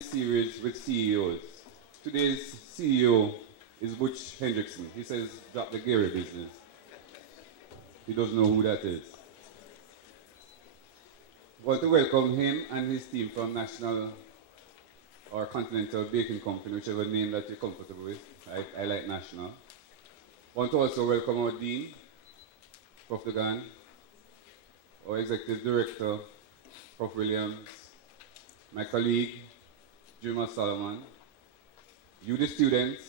Series with CEOs. Today's CEO is Butch Hendrickson. He says, drop the Gary business. He doesn't know who that is. I want to welcome him and his team from National or Continental Baking Company, whichever name that you're comfortable with. I like National. I want to also welcome our Dean, Prof. Dagan, our Executive Director, Prof. Williams, my colleague, Juma Solomon, you the students,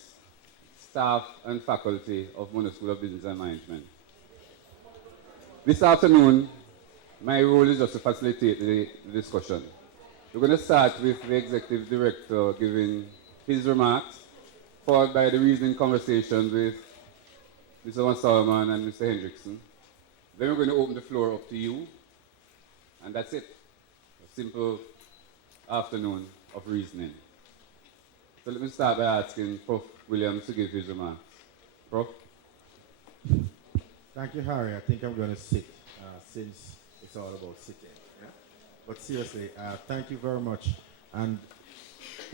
staff and faculty of Mono School of Business and Management. This afternoon, my role is just to facilitate the discussion. We're going to start with the Executive Director giving his remarks, followed by the reasoning conversation with Mr. Solomon and Mr. Hendrickson. Then we're going to open the floor up to you, and that's it. A simple afternoon of reasoning. So let me start by asking Prof. Williams to give his remarks. Prof? Thank you, Harry. I think I'm going to sit since it's all about sitting. Yeah? But seriously, thank you very much. And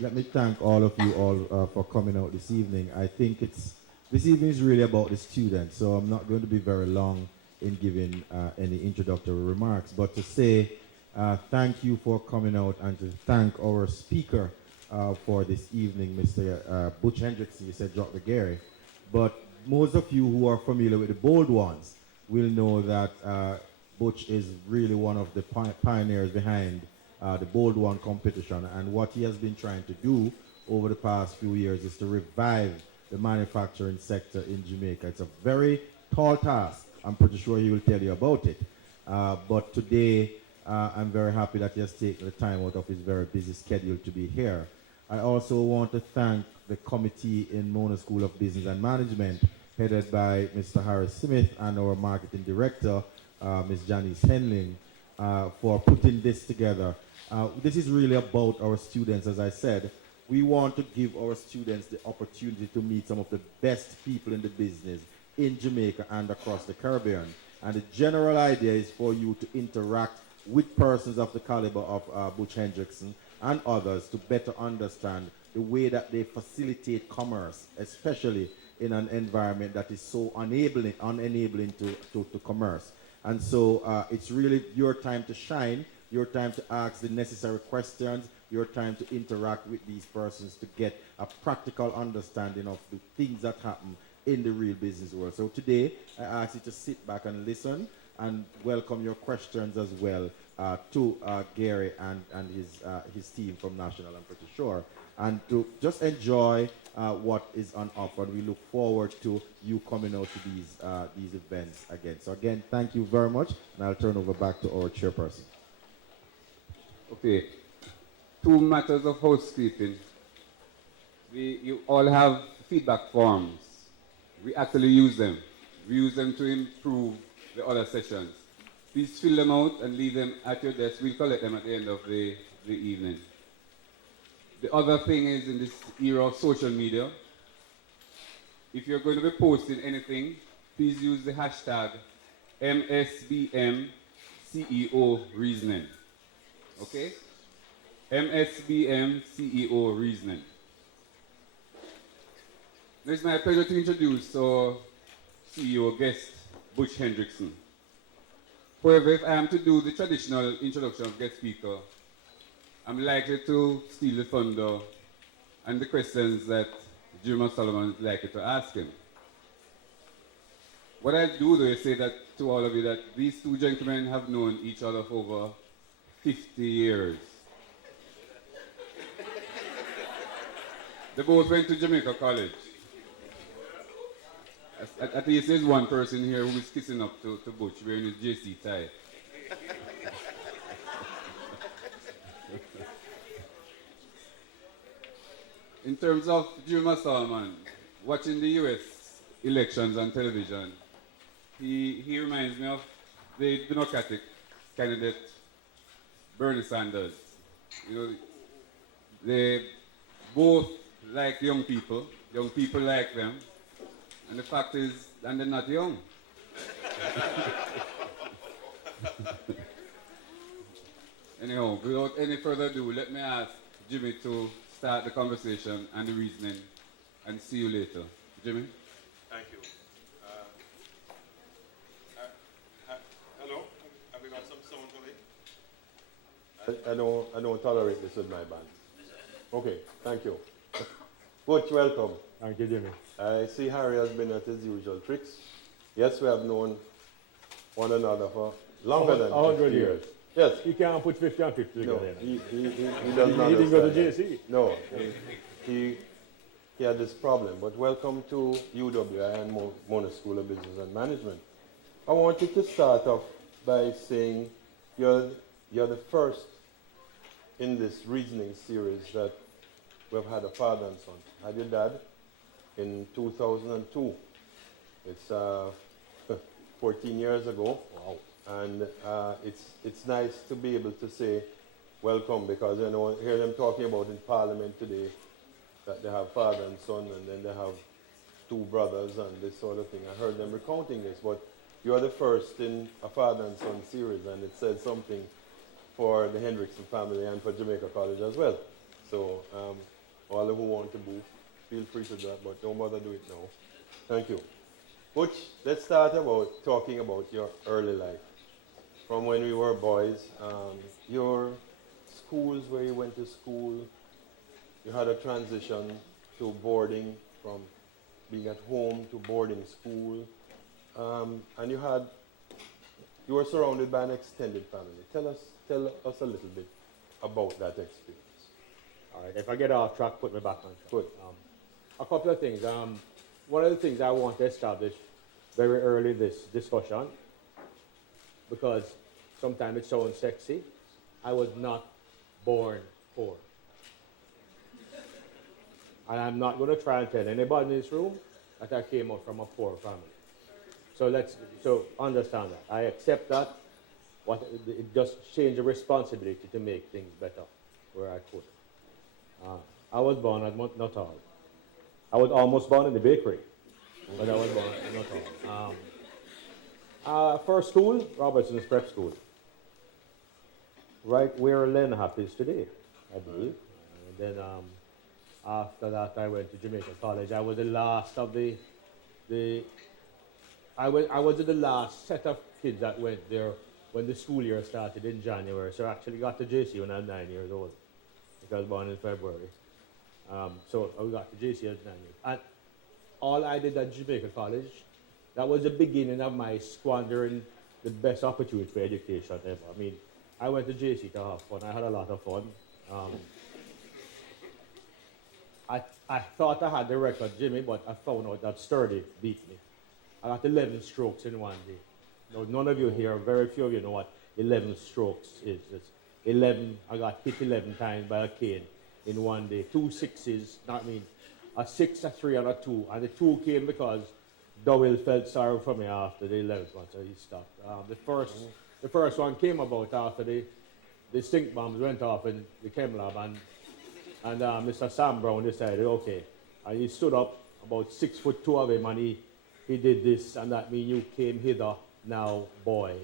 let me thank all of you all for coming out this evening. I think this evening is really about the students, so I'm not going to be very long in giving any introductory remarks, but to say thank you for coming out and to thank our speaker for this evening, Mr. Butch Hendrickson. You said drop the Gary. But most of you who are familiar with the bold ones will know that Butch is really one of the pioneers behind the bold one competition. And what he has been trying to do over the past few years is to revive the manufacturing sector in Jamaica. It's a very tall task. I'm pretty sure he will tell you about it. But today, I'm very happy that he has taken the time out of his very busy schedule to be here. I also want to thank the committee in Mono School of Business and Management, headed by Mr. Harry Smith and our marketing director, Ms. Janice Henling, for putting this together. This is really about our students, as I said. We want to give our students the opportunity to meet some of the best people in the business in Jamaica and across the Caribbean. And the general idea is for you to interact with persons of the caliber of Butch Hendrickson and others to better understand the way that they facilitate commerce, especially in an environment that is so unenabling to commerce. And so it's really your time to shine, your time to ask the necessary questions, your time to interact with these persons to get a practical understanding of the things that happen in the real business world. So today, I ask you to sit back and listen and welcome your questions as well to Gary and his team from National, I'm pretty sure, and to just enjoy what is on offer. We look forward to you coming out to these events again. So again, thank you very much, and I'll turn over back to our chairperson. Okay. 2 matters of housekeeping. You all have feedback forms. We actually use them. We use them to improve the other sessions. Please fill them out and leave them at your desk. We'll collect them at the end of the evening. The other thing is, in this era of social media, if you're going to be posting anything, please use the hashtag MSBM CEO Reasoning. Okay? MSBM CEO Reasoning. Now it's my pleasure to introduce our CEO guest, Butch Hendrickson. However, if I am to do the traditional introduction of guest speaker, I'm likely to steal the thunder and the questions that Juma Solomon is likely to ask him. What I do though is say that to all of you that these 2 gentlemen have known each other for over 50 years. They both went to Jamaica College. At least there's one person here who is kissing up to Butch wearing his JC tie. In terms of Juma Solomon, watching the US elections on television, he reminds me of the Democratic candidate Bernie Sanders. You know, they both like young people like them. And the fact is, and they're not young. Anyhow, without any further ado, let me ask Jimmy to start the conversation and the reasoning, and see you later. Jimmy? Thank you. Hello? Have we got some sound for me? I don't tolerate this with my band. Okay, thank you. Butch, welcome. Thank you, Jimmy. I see Harry has been at his usual tricks. Yes, we have known one another for longer than 100 years. Yes. You can't put 50 and 50 together. No, he He does not didn't go to understand JC. that. No, he had this problem. But welcome to UWI and Mona School of Business and Management. I wanted to start off by saying you're the first in this reasoning series that we've had a father and son. I had your dad in 2002. It's 14 years ago. Wow. And it's nice to be able to say welcome, because I know hear them talking about in Parliament today that they have father and son, and then they have two brothers and this sort of thing. I heard them recounting this, but you're the first in a father and son series, and it says something for the Hendrickson family and for Jamaica College as well. So all who want to move, feel free to do that, but don't bother do it now. Thank you. Butch, let's start talking about your early life. From when we were boys, your schools where you went to school, you had a transition to boarding, from being at home to boarding school, and you were surrounded by an extended family. Tell us a little bit about that experience. All right, if I get off track, put me back on track. Good. A couple of things. One of the things I want to establish very early in this discussion, because sometimes it sounds sexy, I was not born poor. And I'm not going to try and tell anybody in this room that I came out from a poor family. So understand that. I accept that. It just changed the responsibility to make things better where I could. I was born at Natal. I was almost born in the bakery, but I was born at Natal. First school, Robertson's Prep School. Right where Lenhap is today, I believe. And then after that, I went to Jamaica College. I was the last of I was the last set of kids that went there when the school year started in January. So I actually got to JC when I was 9 years old, because I was born in February. So I got to JC at 9 years. And all I did at Jamaica College, that was the beginning of my squandering the best opportunity for education ever. I mean, I went to JC to have fun. I had a lot of fun. I thought I had the record, Jimmy, but I found out that Sturdy beat me. I got 11 strokes in one day. Now, none of you here, very few of you know what 11 strokes is. It's 11, I got hit 11 times by a cane in one day. 2 sixes, a 6, a 3, and a 2. And the 2 came because Dowell felt sorry for me after the 11th one, so he stopped. The first one came about after the stink bombs went off in the chem lab, and Mr. Sam Brown decided, okay. And he stood up, about 6'2" of him, and he did this, and that means you came hither now, boy.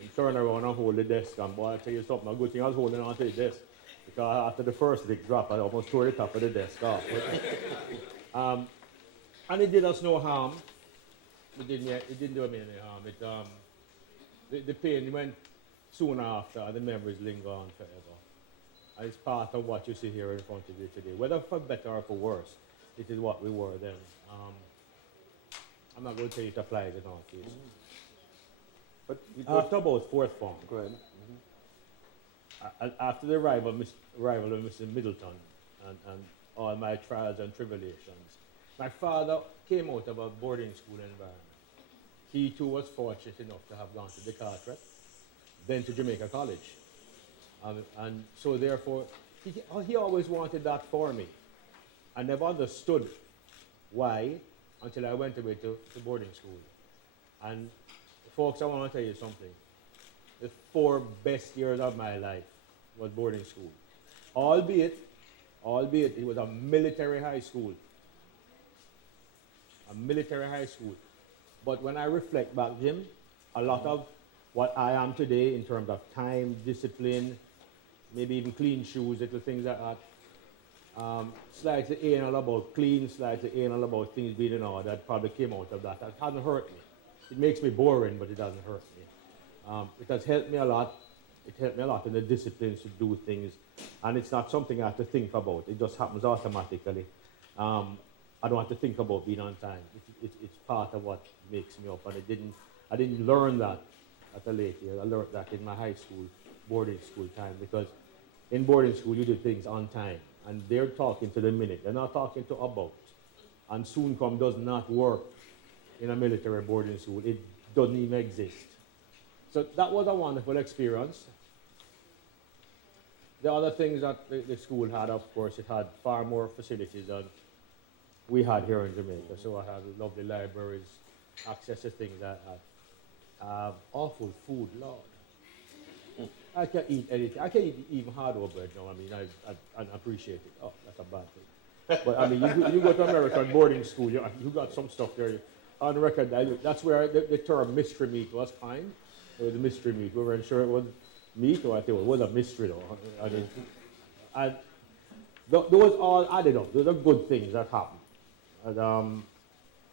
And turn around and hold the desk, and boy, I tell you something, a good thing I was holding on to the desk, because after the first big drop, I almost tore the top of the desk off. And it did us no harm. It didn't do me any harm. The pain went soon after, and the memories linger on forever. And it's part of what you see here in front of you today. Whether for better or for worse, it is what we were then. I'm not going to tell you it applies in our case. But after about fourth form, go ahead. after the arrival of Mr. Middleton and all my trials and tribulations, my father came out of a boarding school environment. He too was fortunate enough to have gone to the Carteret, then to Jamaica College. And so therefore, he always wanted that for me. I never understood why until I went away to boarding school. And folks, I want to tell you something. The 4 best years of my life was boarding school. Albeit it was a military high school. A military high school. But when I reflect back, Jim, a lot of what I am today in terms of time, discipline, maybe even clean shoes, little things like that, Slightly anal about clean, slightly anal about things being in order. That probably came out of that. That hasn't hurt me. It makes me boring, but it doesn't hurt me. It has helped me a lot. It helped me a lot in the disciplines to do things, and it's not something I have to think about. It just happens automatically. I don't have to think about being on time. It's part of what makes me up, and I didn't learn that at a late age. I learned that in my high school, boarding school time, because in boarding school you do things on time, and they're talking to the minute. They're not talking to about. And soon come does not work in a military boarding school. It doesn't even exist. So that was a wonderful experience. The other things that the school had, of course, it had far more facilities than we had here in Jamaica. So I had lovely libraries, access to things like that. Awful food, Lord. I can eat anything. I can eat even hard-boiled bread now. I mean, I appreciate it. Oh, that's a bad thing. But I mean, you go to American boarding school, you got some stuff there. On record, that's where the term mystery meat was coined. It was a mystery meat. We weren't sure it was meat, or I think it was a mystery, though. I mean, and those all added up. Those are good things that happen. And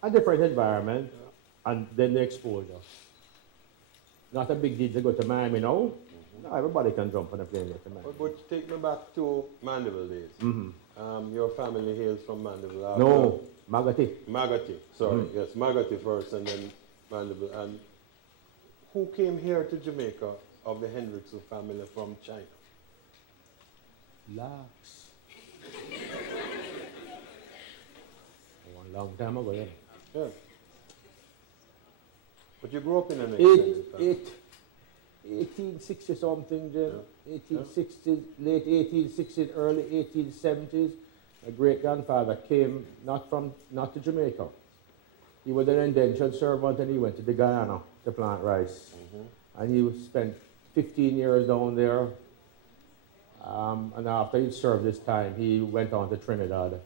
a different environment, and then the exposure. Not a big deal to go to Miami now. No, everybody can jump on a plane and get to Miami. But take me back to Mandeville days. Mm-hmm. Your family hails from Mandeville. No, Magati. Magati, sorry. Yes, Magati first and then Mandeville. And who came here to Jamaica of the Hendrickson family from China? Lax. A long time ago, yeah. Yeah. But you grew up in an extended family. 1860 something, Jim. Yeah. 1860s, late 1860s, early 1870s. My great grandfather came not to Jamaica. He was an indentured servant, and he went to the Guyana to plant rice. And he spent 15 years down there. And after he served his time, he went on to Trinidad.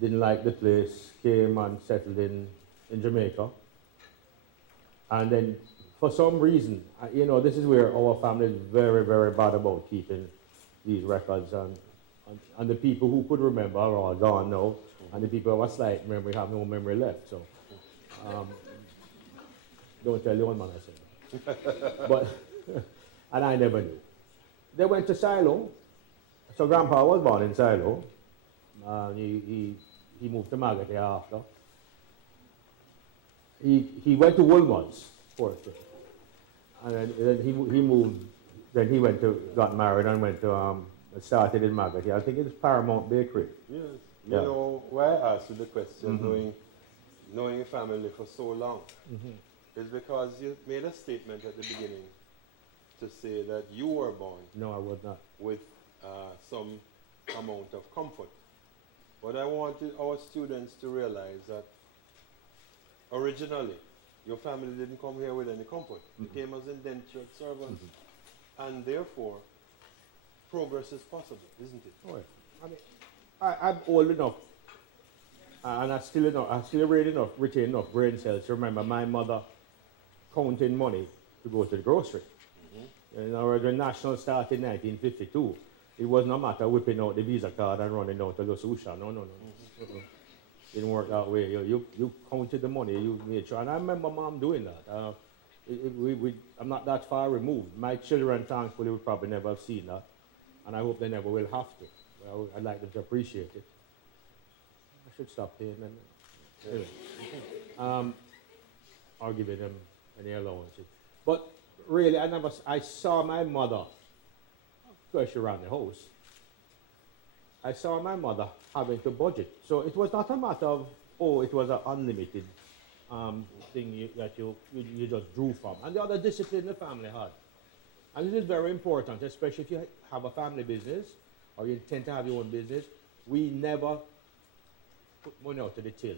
Didn't like the place, came and settled in Jamaica. And then, for some reason, this is where our family is very, very bad about keeping these records. And the people who could remember are all gone now. And the people who have a slight memory have no memory left. So, don't tell the old man I said. But, and I never knew. They went to Silo. So Grandpa was born in Silo. He moved to Magati after. He went to Woolman's first. And then he moved. Then he got married and went to started in Magati. I think it's Paramount Bakery. Yes. Yeah. You know why I asked you the question, knowing your family for so long, is because you made a statement at the beginning to say that you were born. No, I was not. With some amount of comfort. But I wanted our students to realize that originally, your family didn't come here with any comfort. You came as indentured servants, and therefore, progress is possible, isn't it? Oh, yeah. I mean, I'm old enough, and I still retain enough brain cells to remember my mother counting money to go to the grocery. The national started in 1952. It was no matter whipping out the Visa card and running down to Los Usha. No. Didn't work that way. You counted the money, you made sure. And I remember Mom doing that. I'm not that far removed. My children, thankfully, would probably never have seen that. And I hope they never will have to. I'd like them to appreciate it. I should stop paying them. Anyway. Or giving them any allowances. But really, I saw my mother, because she ran the house. I saw my mother having to budget. So it was not a matter of, it was an unlimited thing that you just drew from. And the other discipline the family had. And this is very important, especially if you have a family business or you intend to have your own business. We never put money out to the till.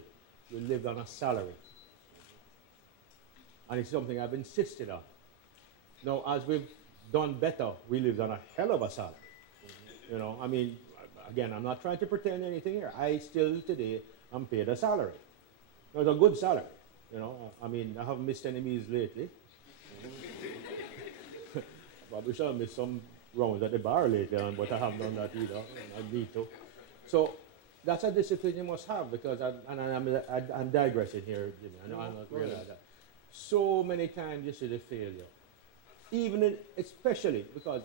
We lived on a salary. And it's something I've insisted on. Now, as we've done better, we lived on a hell of a salary. I mean, again, I'm not trying to pretend anything here. I still today am paid a salary. It was a good salary. I mean, I haven't missed any meals lately. Probably should have missed some rounds at the bar lately, but I haven't done that either. I need to. So that's a discipline you must have because, I'm digressing here, Jimmy. I know I'm not realize that. So many times you see the failure. Especially because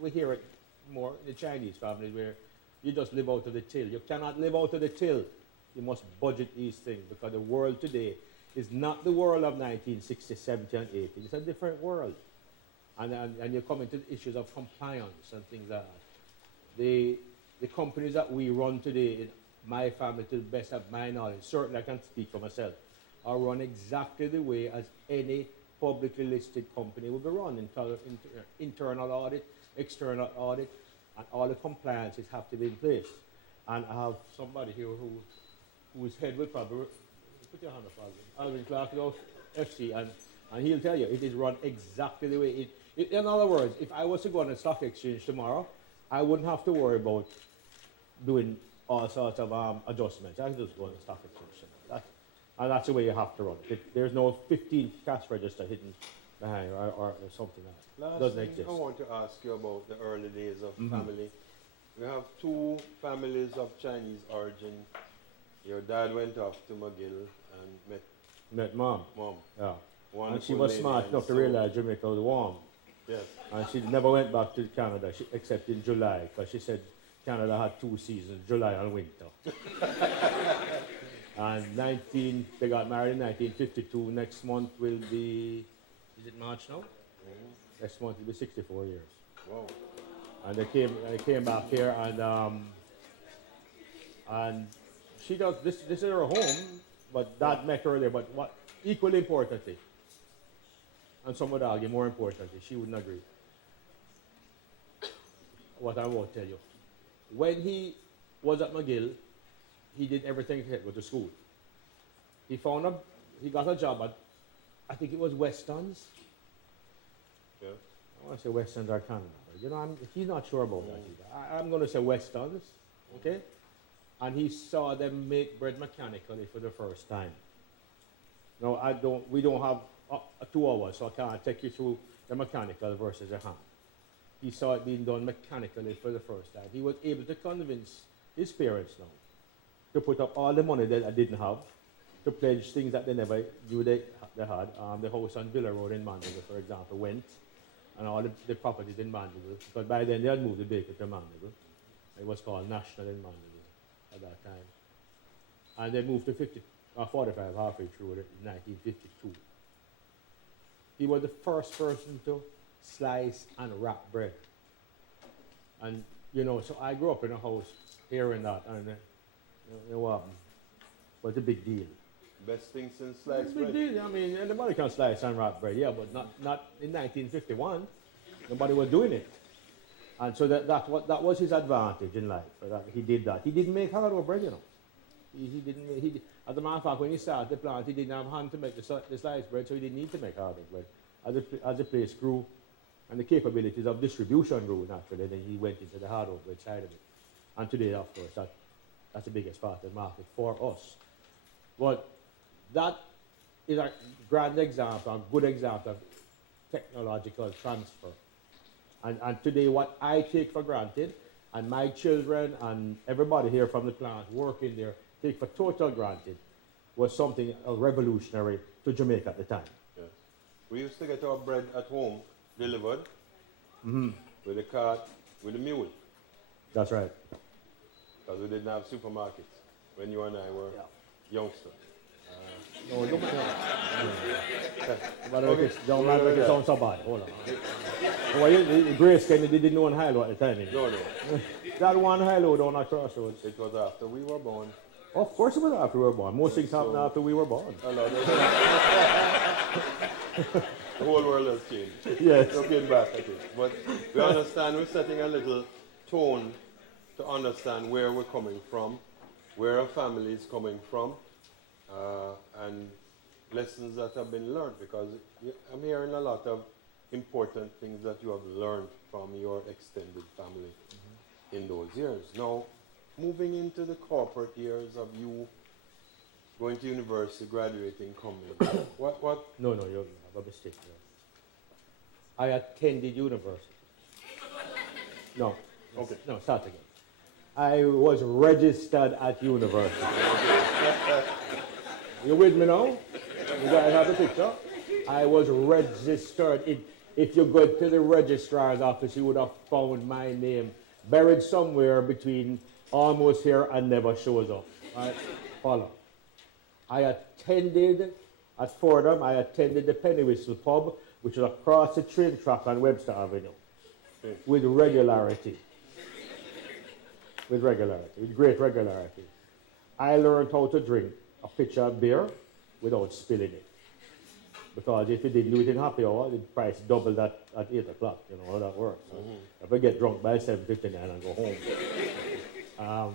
we hear it more in the Chinese families where you just live out of the till. You cannot live out of the till. You must budget these things because the world today is not the world of 1960, 70, and 80. It's a different world. And you come into the issues of compliance and things like that. The companies that we run today in my family, to the best of my knowledge, certainly I can speak for myself, are run exactly the way as any publicly listed company will be run. Internal audit, external audit, and all the compliances have to be in place. And I have somebody here whose head will probably, put your hand up, Alvin Clark of FC, and he'll tell you it is run exactly the way it. In other words, if I was to go on the stock exchange tomorrow, I wouldn't have to worry about doing all sorts of adjustments. I can just go on the stock exchange. And that's the way you have to run it. There's no 15 cash register hidden behind or something like that. Last Doesn't thing exist. I want to ask you about the early days of family. We have two families of Chinese origin. Your dad went off to McGill and Met mom. Mom. Yeah. Wonderful And she was lady smart and enough to so- realize Jamaica was warm. Yes. And she never went back to Canada except in July because she said Canada had 2 seasons, July and winter. And they got married in 1952. Next month will be, is it March now? Next month will be 64 years. Wow. And they came back here and she does, this is her home, but Dad met her there. But what equally importantly, and some would argue more importantly, she wouldn't agree. What I won't tell you. When he was at McGill, he did everything he could with the school. He got a job at, I think it was Weston's. Yeah. I want to say Weston's or Canada. You know, he's not sure about that either. I'm going to say Weston's, okay? And he saw them make bread mechanically for the first time. Now, we don't have 2 hours, so I can't take you through the mechanical versus the hand. He saw it being done mechanically for the first time. He was able to convince his parents now to put up all the money that I didn't have, to pledge things that they never knew they had. The house on Villa Road in Mandeville, for example, went, and all the properties in Mandeville, because by then they had moved the bakery to Mandeville. It was called National in Mandeville at that time. And they moved to 45 halfway through it in 1952. He was the first person to slice and wrap bread. And, you know, so I grew up in a house hearing that, and you know what, was a big deal. Best thing since sliced Big bread. deal. I mean, anybody can slice and wrap bread, yeah, but not in 1951. Nobody was doing it. And so that was his advantage in life. That he did that. He didn't make hard bread, you know. He didn't. As a matter of fact, when he started the plant, he didn't have hand to make the sliced bread, so he didn't need to make hard bread. As the place grew, and the capabilities of distribution grew naturally, then he went into the hard bread side of it. And today, of course, that's the biggest part of the market for us. But that is a grand example, a good example of technological transfer. And today, what I take for granted, and my children and everybody here from the plant working there take for total granted, was something revolutionary to Jamaica at the time. Yes. We used to get our bread at home delivered with a cart, with a mule, That's right. because we didn't have supermarkets when you and I were youngsters. No, don't make it sound so bad. Hold on. Well, Grace Kennedy didn't own Hilo at the time. No. That one Hilo down at Crossroads. It was after we were born. Of course it was after we were born. Most things happen after we were born. The whole world has changed. Yes. Looking back at it. But we understand we're setting a little tone to understand where we're coming from, where our family is coming from, and lessons that have been learned, because I'm hearing a lot of important things that you have learned from your extended family in those years. Now, moving into the corporate years of you going to university, graduating, coming, what? No, you have a mistake there. I attended university. No. Okay. No, start again. I was registered at university. You with me now? You guys have a picture? I was registered. If you go to the registrar's office, you would have found my name buried somewhere between almost here and never shows up. Right? Follow. I attended at Fordham, I attended the Penny Whistle pub, which is across the train track on Webster Avenue, with regularity. With great regularity. I learned how to drink a pitcher of beer without spilling it. Because if you didn't do it in happy hour, the price doubled at 8 o'clock. You know how that works. So if I get drunk by 7:59 and go home.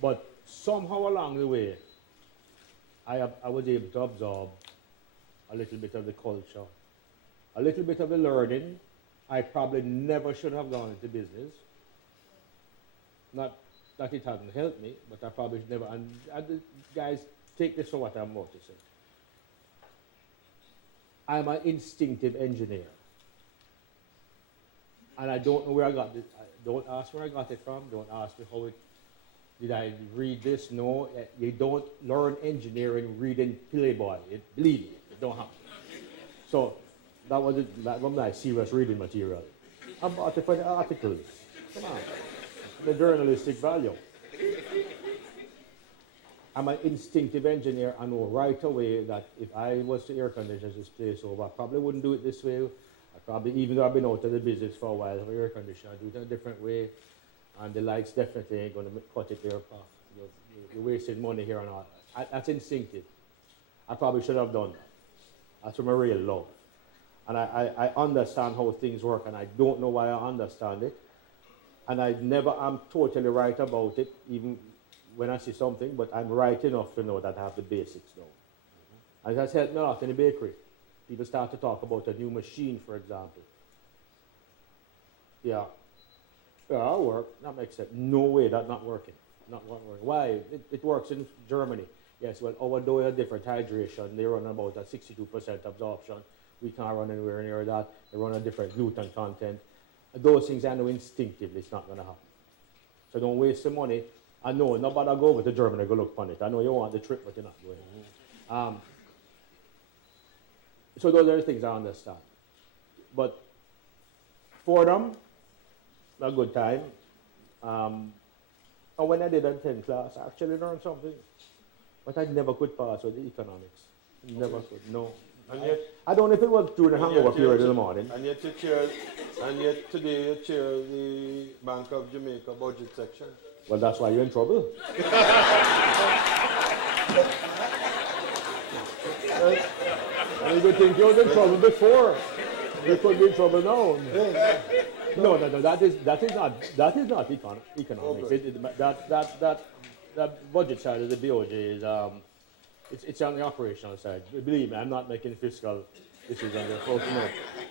But somehow along the way, I was able to absorb a little bit of the culture, a little bit of the learning. I probably never should have gone into business. Not that it hadn't helped me, but I probably should never. And guys, take this for what I'm about to say. I'm an instinctive engineer. And I don't know where I got it. Don't ask where I got it from. Don't ask me how it, did I read this? No, you don't learn engineering reading Playboy. Believe me, it don't happen. So that was my serious reading material. I bought it for the articles. Come on. The journalistic value. I'm an instinctive engineer. I know right away that if I was to air condition this place over, I probably wouldn't do it this way. I probably, even though I've been out of the business for a while, for air conditioner, I do it in a different way. And the lights definitely ain't going to cut it there. You're wasting money here and all that. That's instinctive. I probably should have done that. That's from a real love. And I understand how things work, and I don't know why I understand it. And I never am totally right about it, even when I see something, but I'm right enough to know that I have the basics now. And that's helped me a lot in the bakery. People start to talk about a new machine, for example. Yeah, it'll work. That makes sense. No way, that's not working. Not working. Why? It works in Germany. Yes, well, our dough has different hydration. They run about a 62% absorption. We can't run anywhere near that. They run a different gluten content. Those things I know instinctively it's not going to happen. So don't waste the money. I know, nobody go over to Germany and go look on it. I know you want the trip, but you're not going. So those are the things I understand. But for them, a good time. And when I did a 10 class, I actually learned something. But I never could pass with the economics. Never could, no. And yet, I don't know if it was during the hangover period in the morning. And yet today you chair the Bank of Jamaica budget section. Well, that's why you're in trouble. And you think you was in trouble before. You could be in trouble now. No, that is not economics. That budget side of the BOJ is it's on the operational side. Believe me, I'm not making fiscal decisions.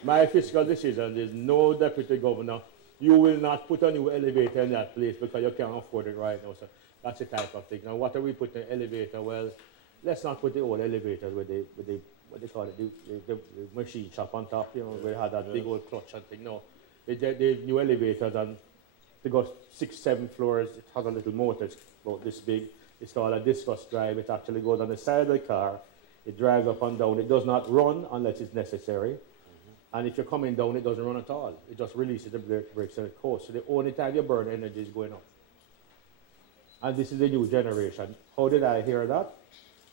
My fiscal decision is no deputy governor. You will not put a new elevator in that place because you can't afford it right now. So that's the type of thing. Now, what are we putting in the elevator? Well, let's not put the old elevators with the what they call it, the machine shop on top. You know, where they had that big old clutch and thing. No, the new elevators and they go 6, 7 floors. It has a little motor. It's about this big. It's called a discus drive. It actually goes on the side of the car. It drives up and down. It does not run unless it's necessary. And if you're coming down, it doesn't run at all. It just releases the brakes and it coasts. So the only time you burn energy is going up. And this is the new generation. How did I hear that?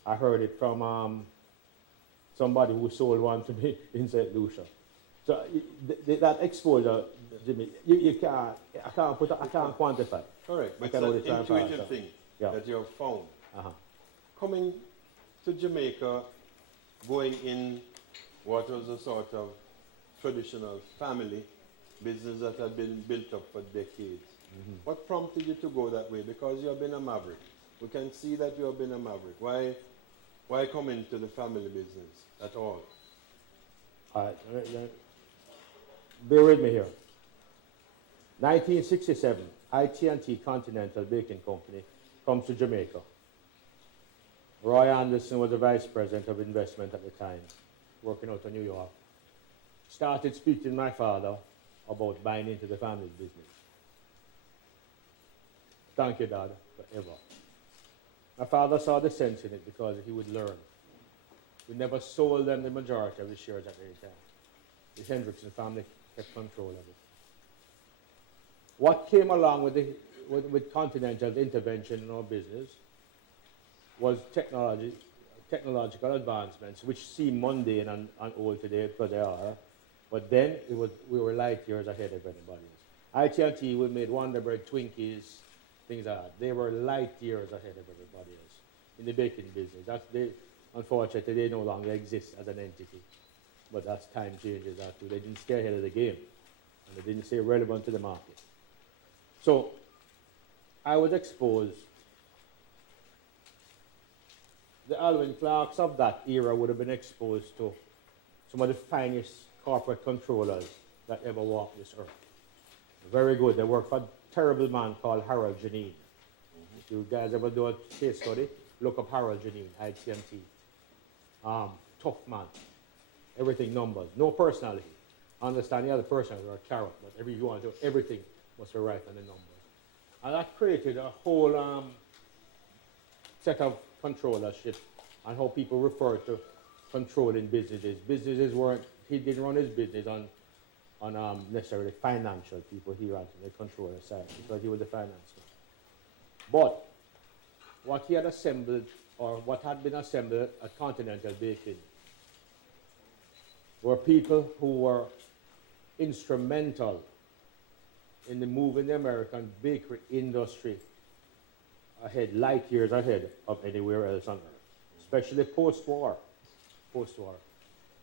I heard it from somebody who sold one to me in St. Lucia. So that exposure, Jimmy, I can't quantify. Correct, but it's an intuitive thing that you have found. Coming to Jamaica, going in what was a sort of traditional family business that had been built up for decades. What prompted you to go that way? Because you have been a maverick. We can see that you have been a maverick. Why come into the family business at all? All right. Bear with me here. 1967, IT&T Continental Baking Company comes to Jamaica. Roy Anderson was the vice president of investment at the time, working out of New York. Started speaking to my father about buying into the family business. thank you, Dad, forever. My father saw the sense in it because he would learn. We never sold them the majority of the shares at any time. The Hendrickson family kept control of it. What came along with Continental's intervention in our business was technological advancements, which seem mundane and old today, because they are. But then we were light years ahead of anybody else. IT&T, we made Wonder Bread, Twinkies, things like that. They were light years ahead of everybody else in the baking business. Unfortunately, they no longer exist as an entity. But that's time changes that too. They didn't stay ahead of the game. And they didn't stay relevant to the market. So I was exposed. The Alvin Clarks of that era would have been exposed to some of the finest corporate controllers that ever walked this earth. Very good. They worked for a terrible man called Harold Janine. If you guys ever do a case study, look up Harold Janine, IT&T. Tough man. Everything numbers. No personality. Understand the other personality or a carrot, but you want to do everything must be right on the numbers. And that created a whole set of controllership and how people refer to controlling businesses. Businesses weren't, he didn't run his business on necessarily financial people. He ran the controller side because he was the finance man. But what he had assembled, or what had been assembled at Continental Baking, were people who were instrumental in the moving the American bakery industry ahead, light years ahead of anywhere else on earth, especially post-war. Post-war.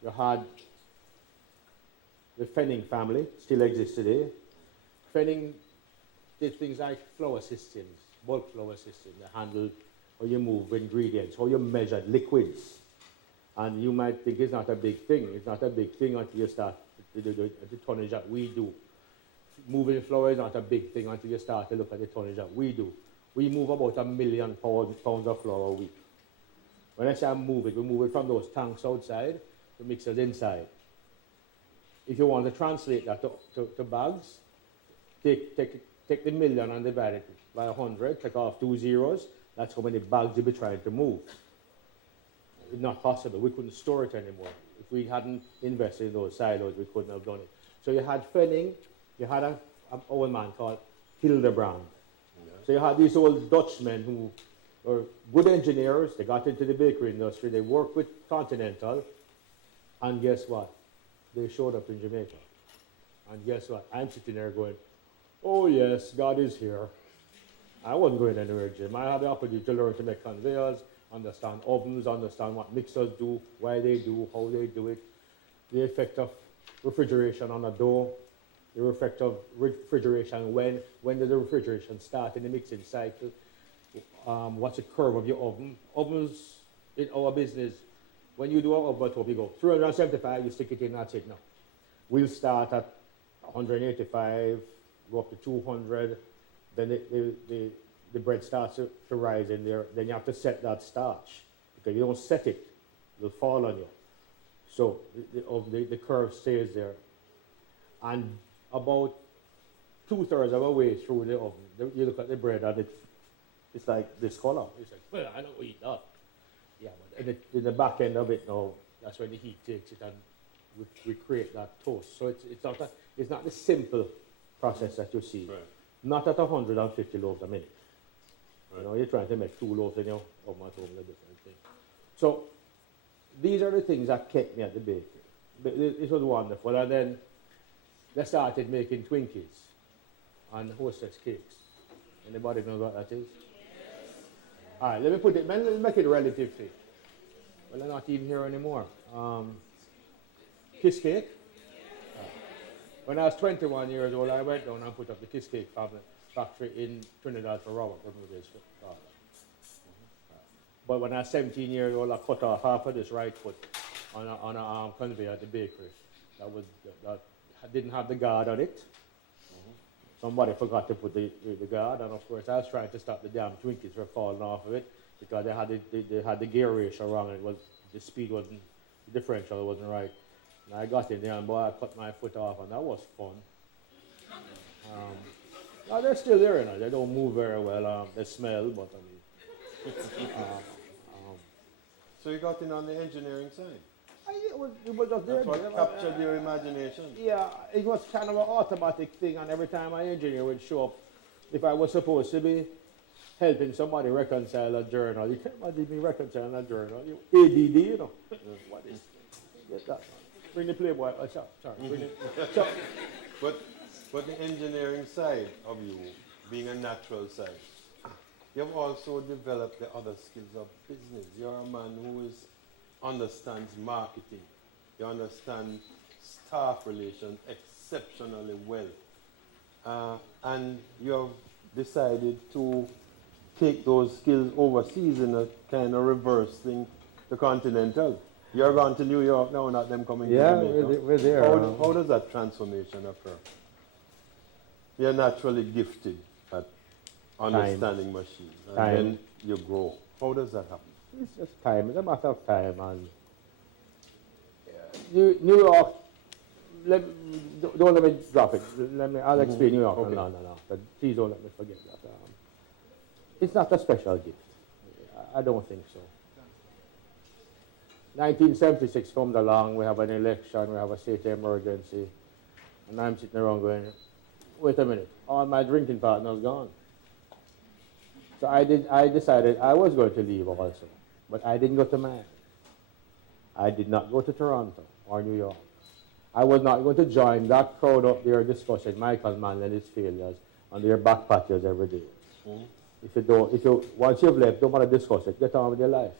You had the Fenning family, still exists today. Fenning did things like flour systems, bulk flour systems, that handled how you move ingredients, how you measured liquids. And you might think it's not a big thing. It's not a big thing until you start the tonnage that we do. Moving flour is not a big thing until you start to look at the tonnage that we do. We move about 1 million pounds of flour a week. When I say we move it from those tanks outside to mixers inside. If you want to translate that to bags, take the million and divide it by 100, take off 2 zeros, that's how many bags you'll be trying to move. It's not possible. We couldn't store it anymore. If we hadn't invested in those silos, we couldn't have done it. So you had Fenning, you had an old man called Hildebrand. Yeah. So you had these old Dutchmen who were good engineers. They got into the bakery industry. They worked with Continental. And guess what? They showed up in Jamaica. And guess what? I'm sitting there going, oh yes, God is here. I wasn't going anywhere, Jim. I had the opportunity to learn to make conveyors, understand ovens, understand what mixers do, why they do, how they do it, the effect of refrigeration on a dough, the effect of refrigeration, when does the refrigeration start in the mixing cycle, what's the curve of your oven. Ovens in our business, when you do an oven, what we go 375, you stick it in, that's it now. We'll start at 185, go up to 200, then the bread starts to rise in there. Then you have to set that starch. Because you don't set it, it'll fall on you. So the curve stays there. And about 2/3 of the way through the oven, you look at the bread and it's like this color. It's like, well, I don't eat that. Yeah, but in the back end of it now, that's when the heat takes it and we create that toast. So it's not the simple process that you see. Right. Not at 150 loaves a minute. Right. You know, you're trying to make 2 loaves in your oven at home, a different thing. So these are the things that kept me at the bakery. But it was wonderful. And then they started making Twinkies and hostess cakes. Anybody know what that is? Yes. All right, let's make it relative thing. Well, they're not even here anymore. Kiss cake. When I was 21 years old, I went down and put up the Kiss Cake factory in Trinidad for Robert. But when I was 17 years old, I cut off half of this right foot on a conveyor at the bakery. That didn't have the guard on it. Somebody forgot to put the guard, and of course I was trying to stop the damn Twinkies from falling off of it because they had the gear ratio wrong. And the speed wasn't, the differential wasn't right. And I got in there and boy, I cut my foot off, and that was fun. No, they're still there, you know. They don't move very well. They smell, but I mean. So you got in on the engineering side? It was just there. That's what captured your imagination. Yeah, it was kind of an automatic thing, and every time an engineer would show up, if I was supposed to be helping somebody reconcile a journal, you can't imagine me reconciling a journal. You ADD, you know. What is get that? Bring the Playboy. Sorry. Bring it. But the engineering side of you, being a natural side, you've also developed the other skills of business. You're a man who understands marketing. You understand staff relations exceptionally well. And you have decided to take those skills overseas in a kind of reverse thing to Continental. You're going to New York now, not them coming to Jamaica. We're there. How does that transformation occur? You're naturally gifted at understanding machines, and then you grow. How does that happen? It's just time. It's a matter of time. And New York, don't let me drop it. I'll explain New York. Okay. No. But please don't let me forget that. It's not a special gift. I don't think so. 1976 comes along, we have an election, we have a state emergency, and I'm sitting around going, wait a minute, all my drinking partners gone. So I decided I was going to leave also, but I didn't go to Miami. I did not go to Toronto or New York. I was not going to join that crowd up there discussing Michael Mann and his failures on their back patios every day. Once you've left, don't want to discuss it, get on with your life.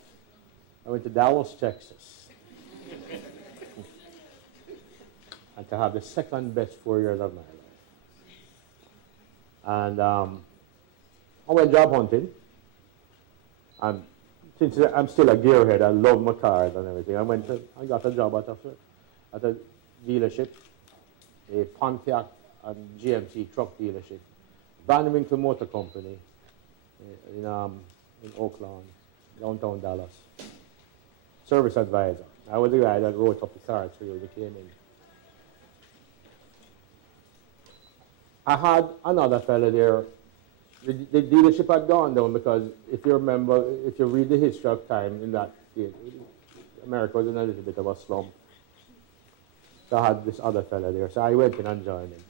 I went to Dallas, Texas. And to have the second best 4 years of my life. And I went job hunting. And since I'm still a gearhead, I love my cars and everything, I got a job at a dealership, a Pontiac and GMC truck dealership, Van Winkle Motor Company in Oakland, downtown Dallas. Service advisor. I was the guy that wrote up the cards for you when you came in. I had another fellow there. The dealership had gone down because if you remember, if you read the history of time in that state, America was in a little bit of a slump. So I had this other fellow there. So I went in and joined him.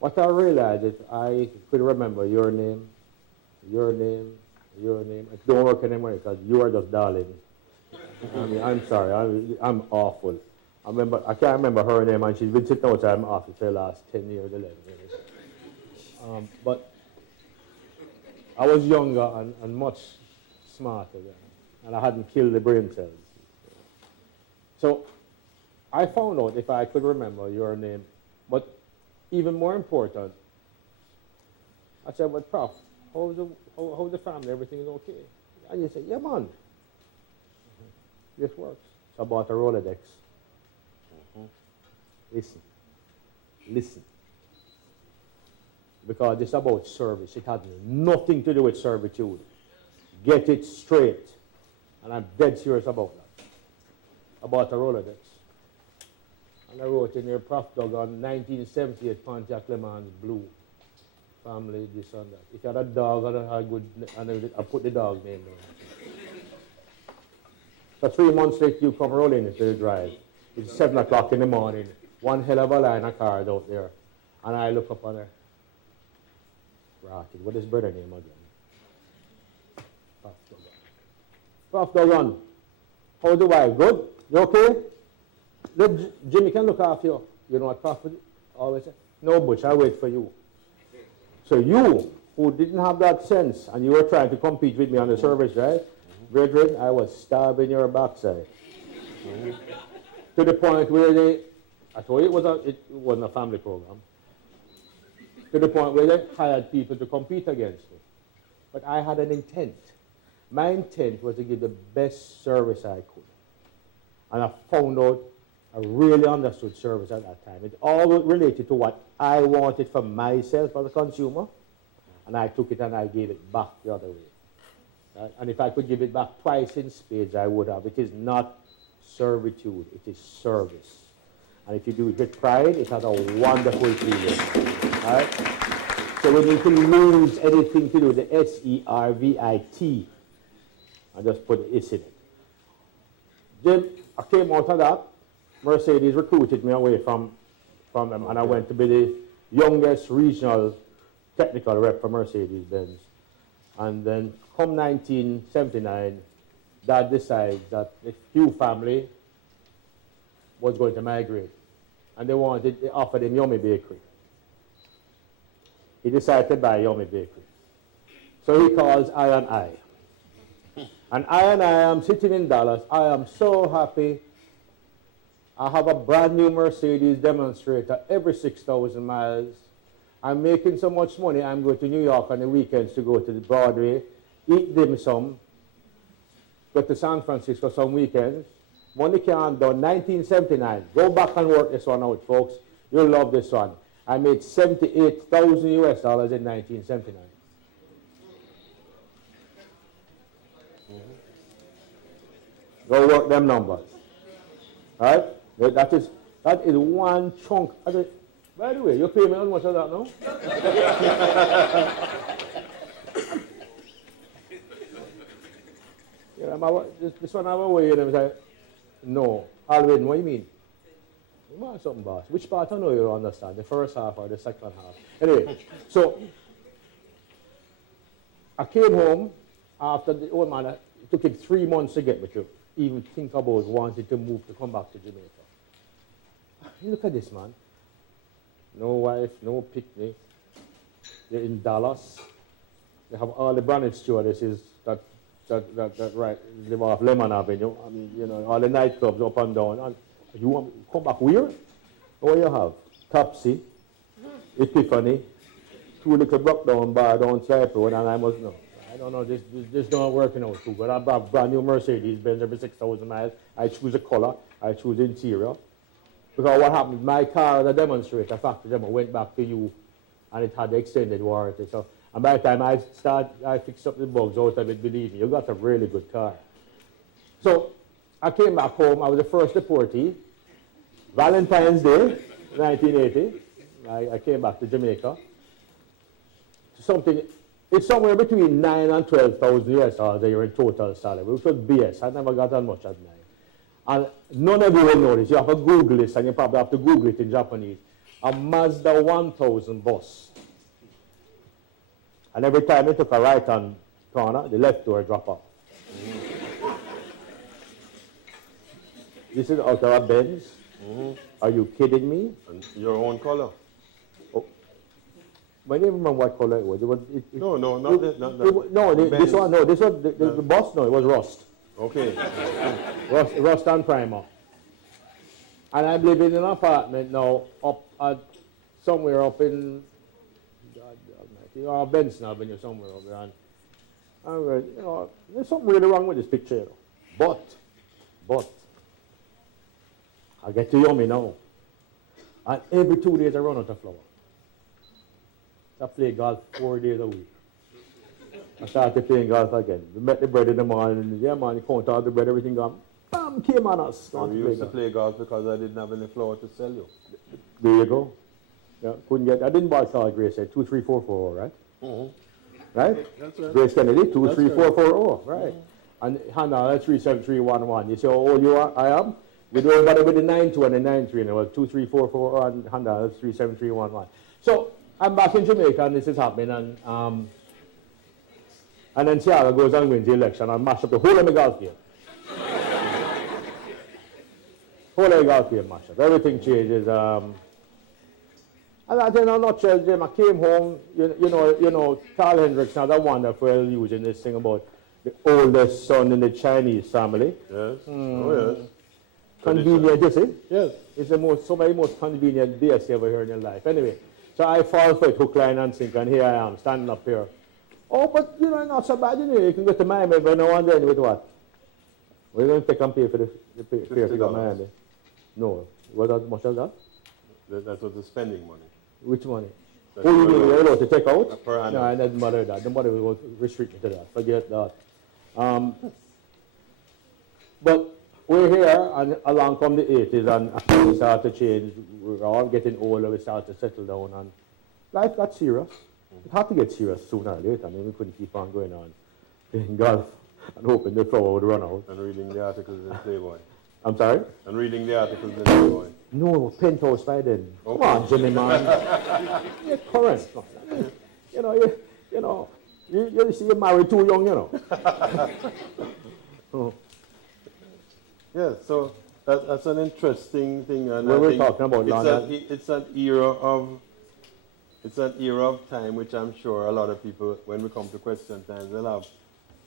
What I realized is I could remember your name. It don't work anymore because you are just darling. I mean, I'm sorry, I'm awful. I can't remember her name, and she's been sitting outside my office for the last 10 years, 11 years. But I was younger and much smarter then, and I hadn't killed the brain cells. So I found out if I could remember your name, but even more important, I said, well, Prof, how's the family, everything is okay? And you said, yeah, man. This works. So I bought a Rolodex. Listen. Because it's about service. It had nothing to do with servitude. Get it straight. And I'm dead serious about that. I bought a Rolodex. And I wrote in here, Prof. Doug on 1978 Pontiac Le Mans Blue. Family, this and that. If you had a dog, I put the dog's name down. So 3 months later, you come rolling into the drive. It's 7 o'clock in the morning. One hell of a line of cars out there. And I look up on her. Rotted. What is brother name again? Prof. Dogan. How's the wife? Good? You okay? Jimmy can look after you. You know what Prof always say? No, Butch, I'll wait for you. So you, who didn't have that sense, and you were trying to compete with me on the service, right? Brethren, I was stabbing your backside. To the point where I told you it wasn't a family program. To the point where they hired people to compete against me. But I had an intent. My intent was to give the best service I could. And I found out I really understood service at that time. It all related to what I wanted for myself as a consumer. And I took it and I gave it back the other way. Right? And if I could give it back twice in spades, I would have. It is not servitude, it is service. And if you do it with pride, it has a wonderful feeling. Right? So we need to lose anything to do with the S-E-R-V-I-T. I just put the S in it. Then I came out of that. Mercedes recruited me away from them, and I went to be the youngest regional technical rep for Mercedes-Benz. And then come 1979, Dad decides that the Hugh family was going to migrate. And they offered him Yummy Bakery. He decided to buy Yummy Bakery. So he calls I and I. And I am sitting in Dallas. I am so happy. I have a brand new Mercedes demonstrator every 6,000 miles. I'm making so much money, I'm going to New York on the weekends to go to the Broadway, eat dim sum, go to San Francisco some weekends. Money can't done, 1979. Go back and work this one out, folks. You'll love this one. I made $78,000 US in 1979. Go work them numbers. All right? That is one chunk. By the way, you pay me how much of that now? This one I have a way in them say, no. Alwyn, what do you mean? You want something, boss? Which part I know you don't understand? The first half or the second half? Anyway, so I came home after the old man. It took him 3 months to get me to even think about wanting to move to come back to Jamaica. Look at this, man. No wife, no picnic. They're in Dallas. They have all the branded stewardesses that right live off Lemon Avenue. I mean, you know, all the nightclubs up and down. And you want to come back where? What you have? Topsy, Epiphany, 2 little broke down bar down Cypress Road, and I must know. I don't know, this not working out too good. I bought brand new Mercedes Benz every 6,000 miles. I choose a color, I choose interior. Because what happened, my car, the demonstrator, factory demo, went back to you, and it had the extended warranty. So, and by the time I fixed up the bugs out of it, believe me, you got a really good car. So, I came back home, I was the first deportee. Valentine's Day, 1980, I came back to Jamaica. It's somewhere between 9 and 12,000 US dollars a year in total salary, which was BS. I never got that much at 9. And none of you will know this. You have to Google this, and you probably have to Google it in Japanese. A Mazda 1000 bus. And every time you took a right-hand corner, the left door drop off. This is out of a Benz. Are you kidding me? And your own color. Oh. I don't remember what color it was. No, this one, the bus, no, it was rust. Okay. Rust and primer. And I'm living in an apartment now somewhere up in Benson Avenue, somewhere over there. And you know, there's something really wrong with this picture. But, I get to Yummy now. And every 2 days I run out of flour. I play golf 4 days a week. I started playing golf again. We met the bread in the morning. Yeah, man, you count out the bread, everything gone. Bam, came on us. So you used to play golf because I didn't have any flour to sell you. There you go. Yeah, I didn't buy Charles Grace at 23440, right? Right? That's right. Grace Kennedy, 23440, right? And Hannah, 37311. You see how old you are? I am? We do better with the 92 and the 93, and it was 23440 and Hannah, 37311. So I'm back in Jamaica, and this is happening, and then Tiago goes and wins the election and mash up the whole of the golf game. Whole of the golf game mash up. Everything changes. And in a nutshell, Jim, I came home, you know, Carl Hendrickson had a wonderful using this thing about the oldest son in the Chinese family. Yes. Oh, yes. Convenient, you see? Yes. It's the most convenient BS you ever heard in your life. Anyway, so I fall for it, hook, line, and sinker, and here I am, standing up here. Oh, but you know, not so bad, you know. You can go to Miami every now and then with what? We're going to take and pay for the fare to go to Miami. No. Was that much of that? That was the spending money. Which money? Oh, you mean you're allowed to take out? Per annum. No, I didn't bother that. Nobody will restrict me to that. Forget that. But we're here, and along come the 80s, and things start to change. We're all getting older, we start to settle down, and life got serious. It had to get serious sooner or later. I mean, we couldn't keep on going on playing golf and hoping the flower would run out. And reading the articles in Playboy. I'm sorry? And reading the articles in Playboy. No, penthouse by then. Okay. Come on, Jimmy, man. You're current. You see, you're married too young, you know. Oh. Yeah, so that's an interesting thing. And When I we're think talking about it's an era of time which I'm sure a lot of people, when we come to question time, they'll have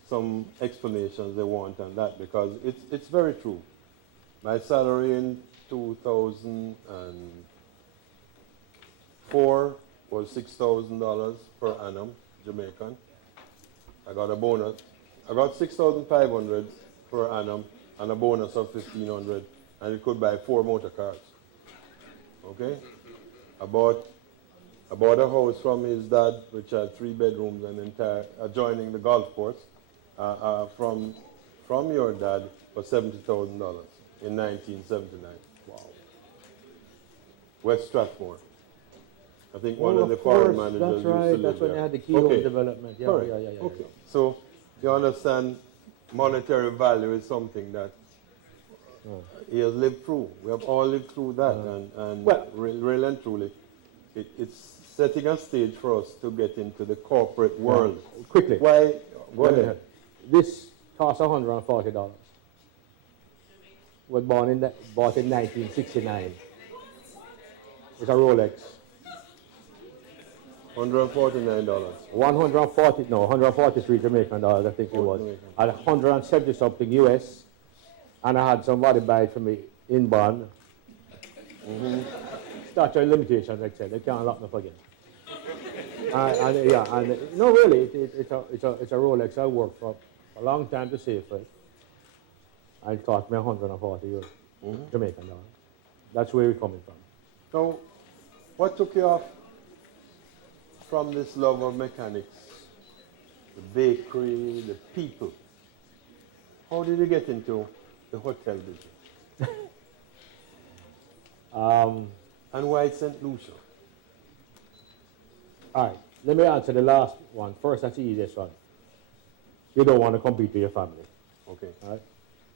some explanations they want on that, because it's very true. My salary in 2004 was $6,000 per annum, Jamaican. I got a bonus. I got $6,500 per annum and a bonus of $1,500, and it could buy 4 motor cars. Okay? I bought a house from his dad, which had 3 bedrooms and entire adjoining the golf course, from your dad for $70,000 in 1979. Wow. West Strathmore. I think one of the foreign managers that's used to right. live That's when there. they had the keyhole Okay. development. Yeah, Correct. yeah. Okay. So you understand, monetary value is something that he has lived through. We have all lived through that, and really and truly, it's setting a stage for us to get into the corporate world. Quickly. Why? Go ahead. This cost $140. Was bought in 1969. It's a Rolex. $149. 143 Jamaican dollars, I think it was. At 170 something US, and I had somebody buy it for me in bond. Statute of limitations, like I said, they can't lock me up again. No, really, it's a Rolex. I worked for a long time to save for it. And it cost me 140 euros, Jamaican dollars. That's where we're coming from. So, what took you off from this love of mechanics, the bakery, the people? How did you get into the hotel business? And why St. Lucia? All right, let me answer the last one. First, that's the easiest one. You don't want to compete with your family. Okay. All right?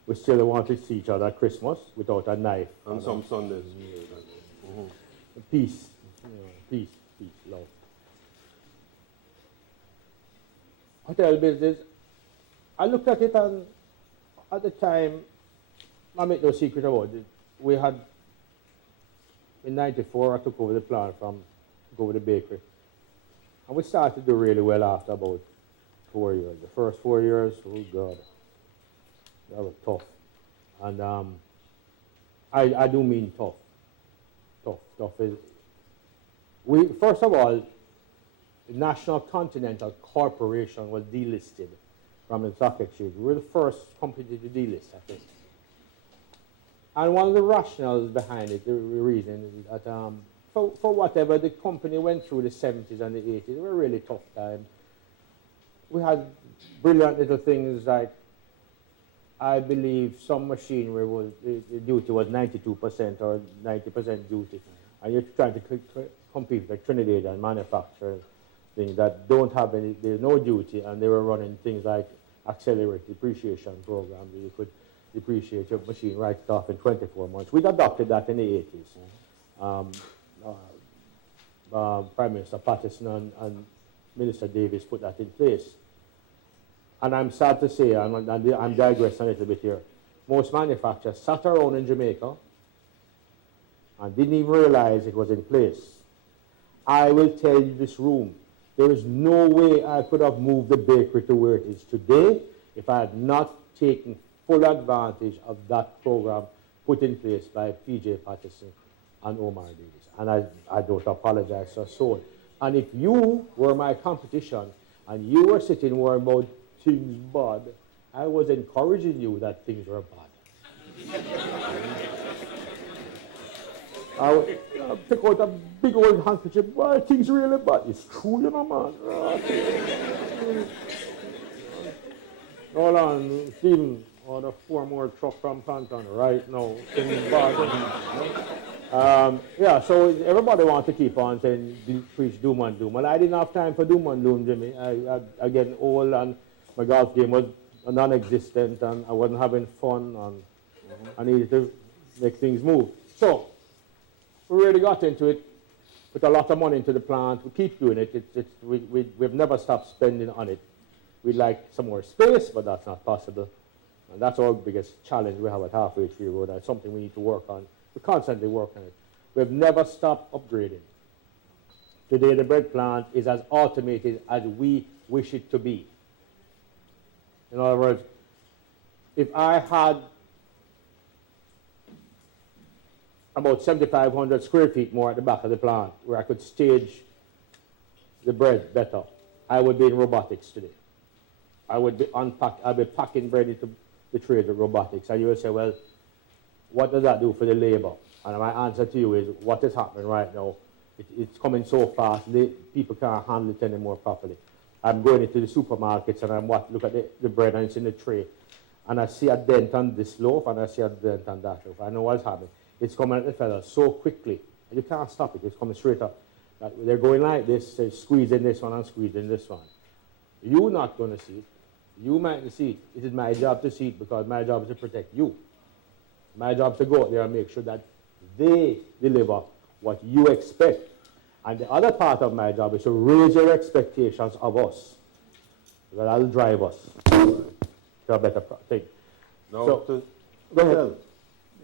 We still want to see each other at Christmas without a knife. On some Sundays. Peace. Peace, love. Hotel business, I looked at it, and at the time, I make no secret about it. We had, in '94, I took over the plant over the bakery. And we started to do really well after about 4 years. The first 4 years, oh God, that was tough. And I do mean tough. Tough is, first of all, the National Continental Corporation was delisted from the stock exchange. We were the first company to delist, I think. And one of the rationales behind it, the reason is that for whatever the company went through the 70s and the 80s, it were a really tough time. We had brilliant little things like, I believe some machinery was, the duty was 92% or 90% duty. And you're trying to compete with like Trinidadian manufacturers, things that don't have any, there's no duty, and they were running things like accelerated depreciation programs where you could depreciate your machine right off in 24 months. We'd adopted that in the 80s. Prime Minister Patterson and Minister Davis put that in place. And I'm sad to say, I'm digressing a little bit here, most manufacturers sat around in Jamaica and didn't even realize it was in place. I will tell you this room, there is no way I could have moved the bakery to where it is today if I had not taken full advantage of that program put in place by P.J. Patterson and Omar Davis. And I don't apologize for so. And if you were my competition and you were sitting where about things bad, I was encouraging you that things were bad. I would pick out a big old handkerchief, why things really bad. It's true, you know, man. Hold on, Stephen, order 4 more truck from Canton right now. Things bad. Yeah, so everybody wants to keep on saying, preach doom and doom. Well, I didn't have time for doom and doom, Jimmy. I getting old and my golf game was non-existent and I wasn't having fun and I needed to make things move. So, we really got into it, put a lot of money into the plant. We keep doing it. We've never stopped spending on it. We'd like some more space, but that's not possible. And that's our biggest challenge we have at Halfway Tree Road. That's something we need to work on. We constantly work on it. We've never stopped upgrading. Today, the bread plant is as automated as we wish it to be. In other words, if I had about 7,500 square feet more at the back of the plant where I could stage the bread better, I would be in robotics today. I'd be packing bread into the trays with robotics. And you would say, well, what does that do for the labor? And my answer to you is, what is happening right now? It's coming so fast, people can't handle it anymore properly. I'm going into the supermarkets and I'm look at the bread and it's in the tray. And I see a dent on this loaf and I see a dent on that loaf. I know what's happening. It's coming at the fella so quickly. And you can't stop it. It's coming straight up. They're going like this, they're squeezing this one and squeezing this one. You're not going to see it. You might see it. It is my job to see it because my job is to protect you. My job is to go out there and make sure that they deliver what you expect. And the other part of my job is to raise your expectations of us. Because that'll drive us to a better thing. Now, So, go ahead.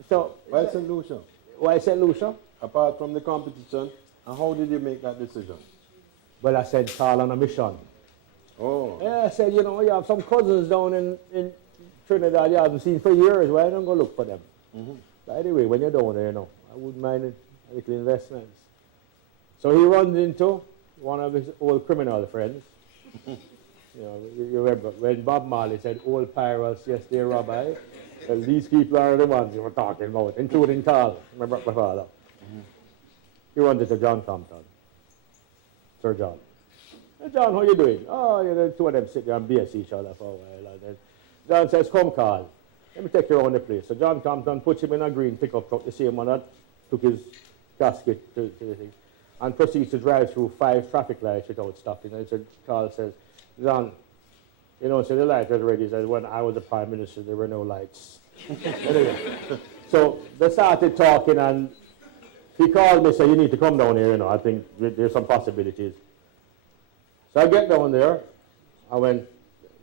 So, why St. Lucia? Why St. Lucia? Apart from the competition, and how did you make that decision? Well, I said, call on a mission. Oh. Yeah, I said, you know, you have some cousins down in Trinidad you haven't seen for years. Why don't go look for them? By the way, when you're down there, you know, I wouldn't mind a little investments. So he runs into one of his old criminal friends. You know, you remember when Bob Marley said, old pirates, yes, they're Rabbi. Well, these people are the ones you were talking about, including Carl, my father. He runs into John Compton. Sir John. Hey, John, how you doing? Oh, you know, two of them sit there and BS each other for a while. And then John says, come, Carl. Let me take you around the place. So John Compton puts him in a green pickup truck, the same one that took his casket to the thing, and proceeds to drive through 5 traffic lights without stopping. And so Carl says, John, you know, so the light was ready. He said, when I was the Prime Minister, there were no lights. Anyway, so they started talking, and he called me and said, you need to come down here, you know, I think there's some possibilities. So I get down there. I went,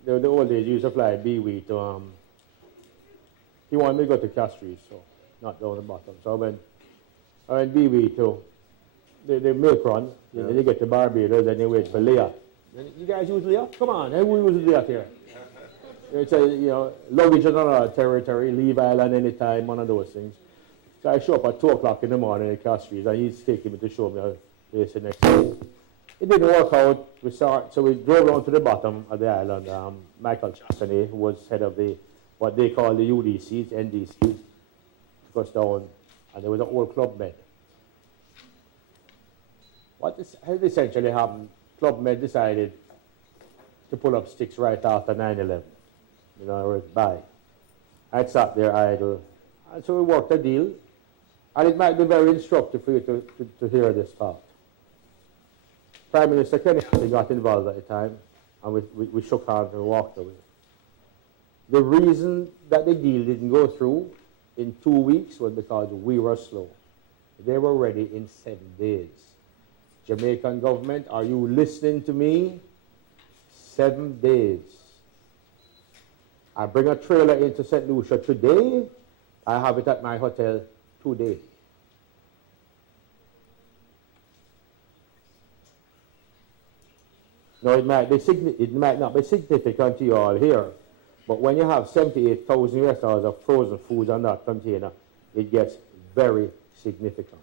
the old days used to fly Bewee to, he wanted me to go to Castries, so not down the bottom. So I went Bewee to the milk run. Yeah. Then you get to Barbados, then you wait for Leah. You guys use Leah? Come on, who uses Leah here? It's a, you know, luggage is on our territory, leave island anytime, one of those things. So I show up at 2 o'clock in the morning at Castries, and he's taking me to show me a place the next day. It didn't work out. So we drove down to the bottom of the island. Michael Chastany, who was head of what they call the UDCs, NDCs, took us down, and there was an old Club Med. What has essentially happened, Club Med decided to pull up sticks right after 9/11. You know, it was bye. I sat there idle. And so we worked a deal, and it might be very instructive for you to hear this part. Prime Minister Kennedy got involved at the time, and we shook hands and walked away. The reason that the deal didn't go through in 2 weeks was because we were slow. They were ready in 7 days. Jamaican government, are you listening to me? 7 days. I bring a trailer into St. Lucia today, I have it at my hotel today. Now, it might not be significant to you all here, but when you have 78,000 US dollars of frozen foods on that container, it gets very significant.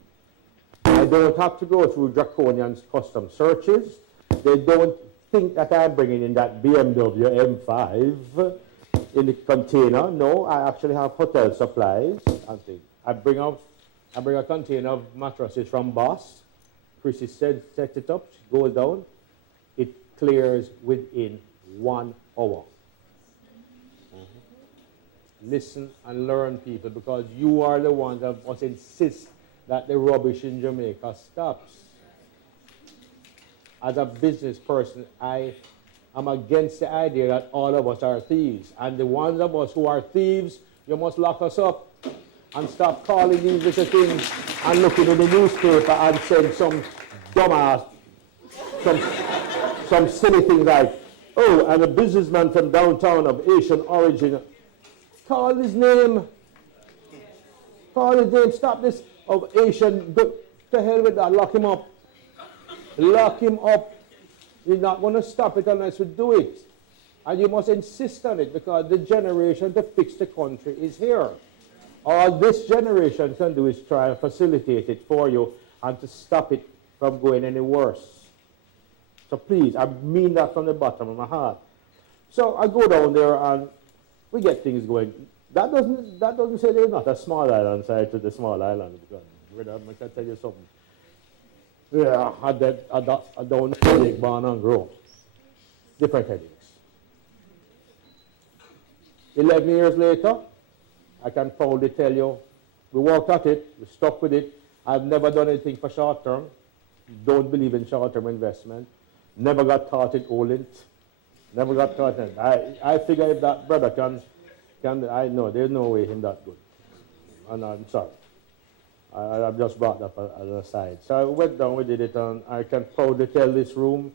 I don't have to go through draconian custom searches. They don't think that I'm bringing in that BMW M5 in the container. No, I actually have hotel supplies and things. I bring a container of mattresses from Boss. Chrissy sets it up, she goes down. It clears within 1 hour. Listen and learn, people, because you are the ones that must insist that the rubbish in Jamaica stops. As a business person, I am against the idea that all of us are thieves. And the ones of us who are thieves, you must lock us up and stop calling these little things and looking in the newspaper and saying some dumbass, some silly thing like, oh, and a businessman from downtown of Asian origin. Call his name. Call his name. Stop this of Asian. Go to hell with that. Lock him up. Lock him up. You're not going to stop it unless you do it. And you must insist on it because the generation to fix the country is here. All this generation can do is try and facilitate it for you and to stop it from going any worse. So please, I mean that from the bottom of my heart. So I go down there and we get things going. That doesn't say there's not a small island side to the small island. Because, I can tell you something. Yeah, I don't headache born and grow. Different headaches. 11 years later, I can proudly tell you, we worked at it, we stuck with it. I've never done anything for short term. Don't believe in short term investment. Never got taught it Olint. Never got taught it. I figure if that brother can I know there's no way him that good. And I'm sorry. I've just brought that as an aside. So I went down, we did it, and I can proudly tell this room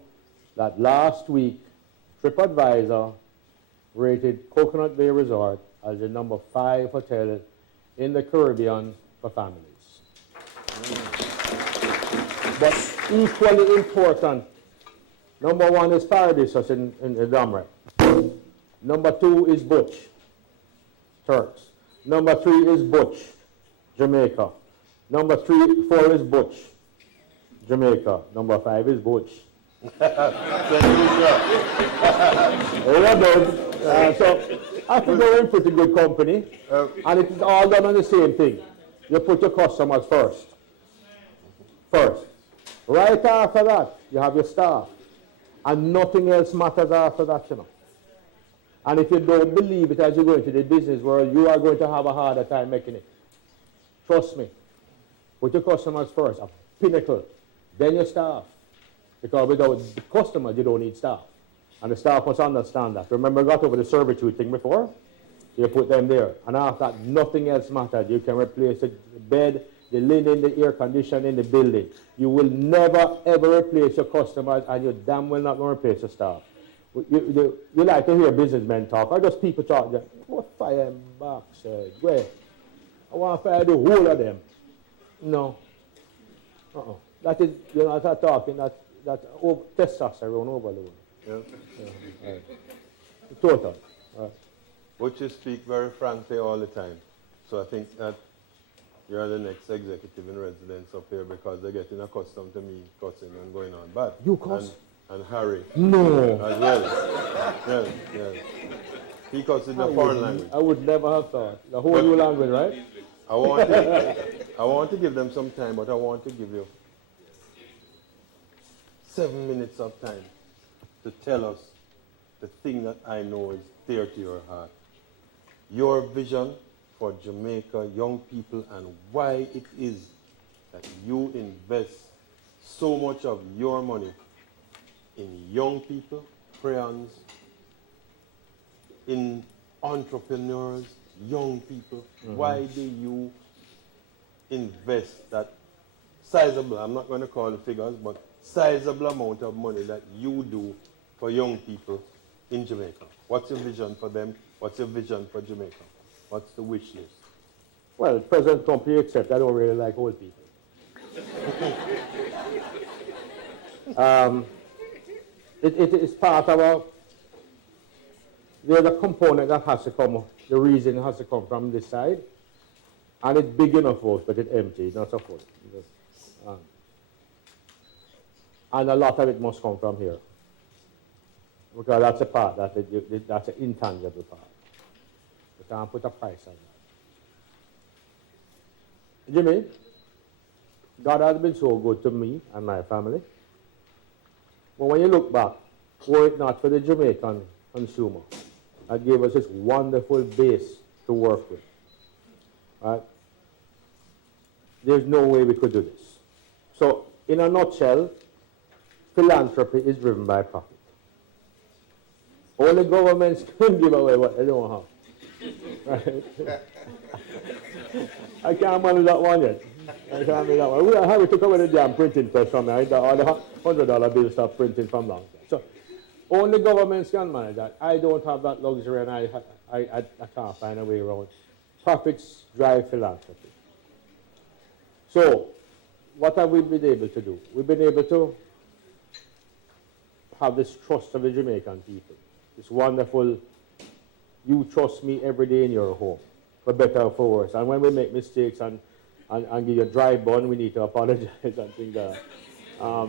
that last week, TripAdvisor rated Coconut Bay Resort as the number 5 hotel in the Caribbean for families. But equally important, number 1 is Paradisos in the Damre. Number 2 is Butch, Turks. Number 3 is Butch, Jamaica. Number 4 is Butch, Jamaica. Number 5 is Butch. So I think we're in pretty good company, and it is all done on the same thing. You put your customers first. Right after that, you have your staff, and nothing else matters after that, you know. And if you don't believe it as you go into the business world, you are going to have a harder time making it. Trust me. Put your customers first, a pinnacle, then your staff. Because without the customers, you don't need staff. And the staff must understand that. Remember, I got over the servitude thing before? You put them there. And after that, nothing else matters. You can replace the bed, the linen, the air conditioning, the building. You will never, ever replace your customers, and you damn well not going to replace your staff. You like to hear businessmen talk, or just people talk. What fire them backside? Where? I want to fire the whole of them. No. That is, you're not talking, that's testosterone overload. Yeah. Total. But you speak very frankly all the time. So I think that you're the next executive in residence up here because they're getting accustomed to me cussing and going on. But you cuss? And Harry. No. As well. Yes. He cusses in the foreign language. I would never have thought. The whole new language, right? I want to give them some time, but I want to give you 7 minutes of time to tell us the thing that I know is dear to your heart. Your vision for Jamaica, young people, and why it is that you invest so much of your money in young people, crayons, in entrepreneurs, young people. Why do you invest that sizable, I'm not going to call the figures, but sizable amount of money that you do for young people in Jamaica? What's your vision for them? What's your vision for Jamaica? What's the wish list? Well, present company except I don't really like old people. It is part of there's a component that has to come, the reason has to come from this side, and it's big enough for us, but it's empty, not so full. And a lot of it must come from here, because that's a part, that's an intangible part. You can't put a price on that. Jimmy, God has been so good to me and my family. But when you look back, were it not for the Jamaican consumer that gave us this wonderful base to work with, right? there's no way we could do this. So, in a nutshell, philanthropy is driven by profit. Only governments can give away what they don't have. Right? I can't manage that one yet. I can't manage that one. We took away the damn printing press from me. All the $100 bills start printing from long. So only governments can manage that. I don't have that luxury, and I can't find a way around. Profits drive philanthropy. So what have we been able to do? We've been able to have this trust of the Jamaican people. This wonderful, you trust me every day in your home, for better or for worse. And when we make mistakes and give you a dry bun, we need to apologize and things like that.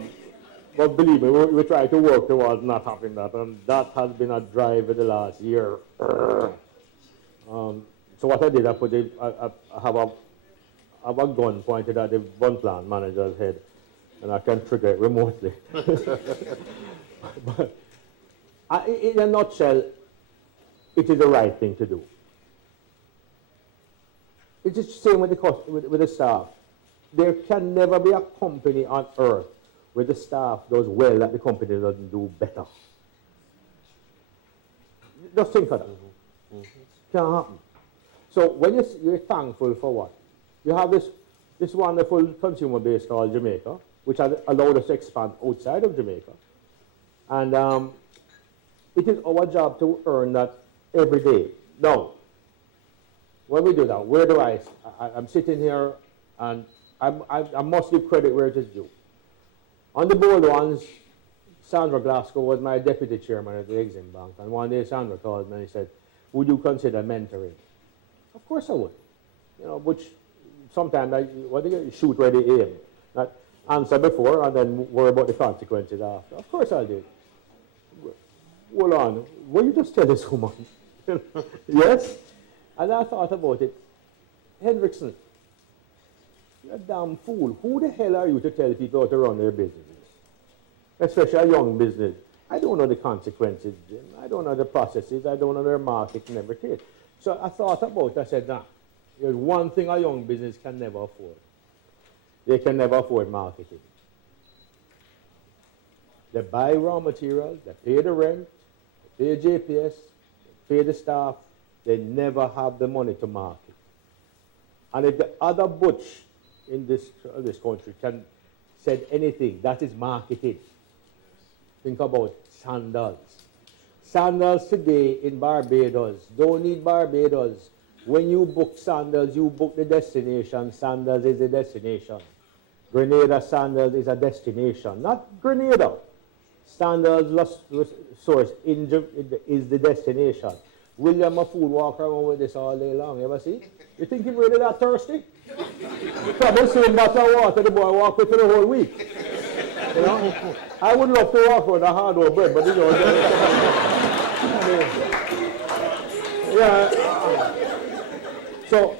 But believe me, we try to work towards not having that, and that has been a drive for the last year. So what I did, I have a gun pointed at the bun plant manager's head, and I can trigger it remotely. But in a nutshell, it is the right thing to do. It's the same with the staff. There can never be a company on earth where the staff does well that the company doesn't do better. Just think of that. Can't happen. So when you're thankful for what? You have this wonderful consumer base called Jamaica, which has allowed us to expand outside of Jamaica. And it is our job to earn that every day. Now, when we do that, where do I'm sitting here, and I must give credit where it is due. On the board once, Sandra Glasgow was my deputy chairman at the Exim Bank, and one day Sandra called me and he said, would you consider mentoring? Of course I would. You know, which sometimes you shoot where they aim. Not answer before and then worry about the consequences after. Of course I'll do it. Hold on, will you just tell this woman? Yes? And I thought about it. Hendrickson, you're a damn fool. Who the hell are you to tell people how to run their businesses? Especially a young business. I don't know the consequences, Jim. I don't know the processes. I don't know their market and everything. So I thought about it. I said, nah, there's one thing a young business can never afford. They can never afford marketing. They buy raw materials, they pay the rent, they pay JPS, they pay the staff. They never have the money to market. And if the other Butch in this country can say anything, that is marketing. Think about sandals. Sandals today in Barbados don't need Barbados. When you book sandals, you book the destination. Sandals is the destination. Grenada sandals is a destination, not Grenada. Sandals source is the destination. William a fool walk around with this all day long. You ever see? You think he's really that thirsty? Probably same bottle of water the boy walk with for the whole week. You know? I would love to walk with a hard-boiled bread, but you know. Yeah. So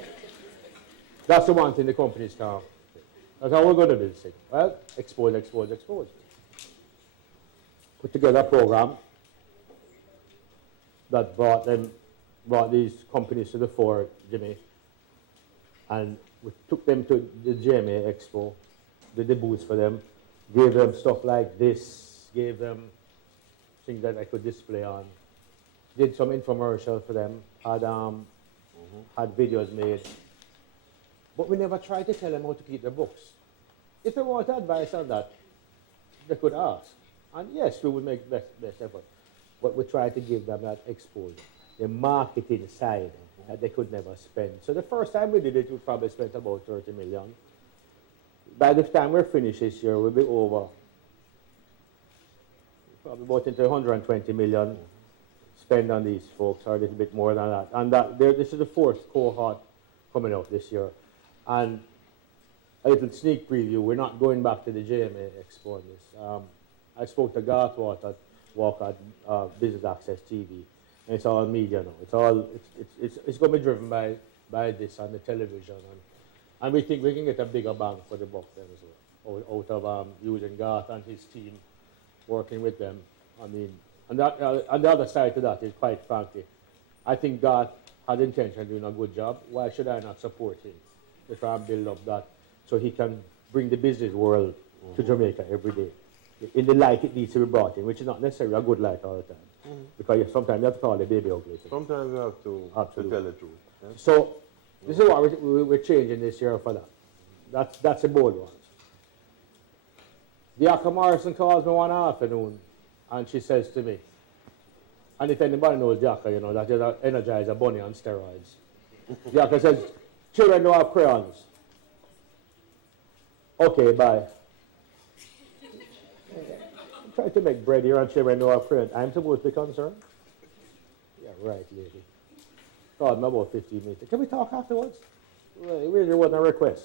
that's the one thing the companies can't. That's how we're going to do this thing. Well, expose. Put together a program that brought these companies to the fore, Jimmy, and we took them to the GMA Expo, did the booths for them, gave them stuff like this, gave them things that I could display on, did some infomercials for them, had videos made, but we never tried to tell them how to keep their books. If they want advice on that, they could ask, and yes, we would make best effort. But we try to give them that exposure, the marketing side that they could never spend. So the first time we did it, we probably spent about 30 million. By the time we're finished this year, we'll be over, probably about into 120 million spent on these folks, or a little bit more than that. And this is the fourth cohort coming out this year. And a little sneak preview, we're not going back to the JMA Expo on this. I spoke to Garth Walker at Business Access TV, and it's all media now. It's going to be driven by this on the television, and we think we can get a bigger bang for the buck then as well, out of using Garth and his team, working with them. I mean, and on the other side to that is, quite frankly, I think Garth had intention of doing a good job. Why should I not support him to try and build up that so he can bring the business world to Jamaica every day in the light it needs to be brought in, which is not necessarily a good light all the time. Because sometimes you have to call the baby ugly. Sometimes you have to tell the truth. Yeah? So this is what we're changing this year for that. That's a bold one. The Aka Morrison calls me one afternoon and she says to me, and if anybody knows the Aka, you know, that is an Energizer bunny on steroids. The Aka says, children don't have crayons. Okay, bye. I'm trying to make bread here and children don't have crayons. I'm supposed to be concerned? Yeah, right, lady. Called me about 15 minutes. Can we talk afterwards? Well, it really wasn't a request.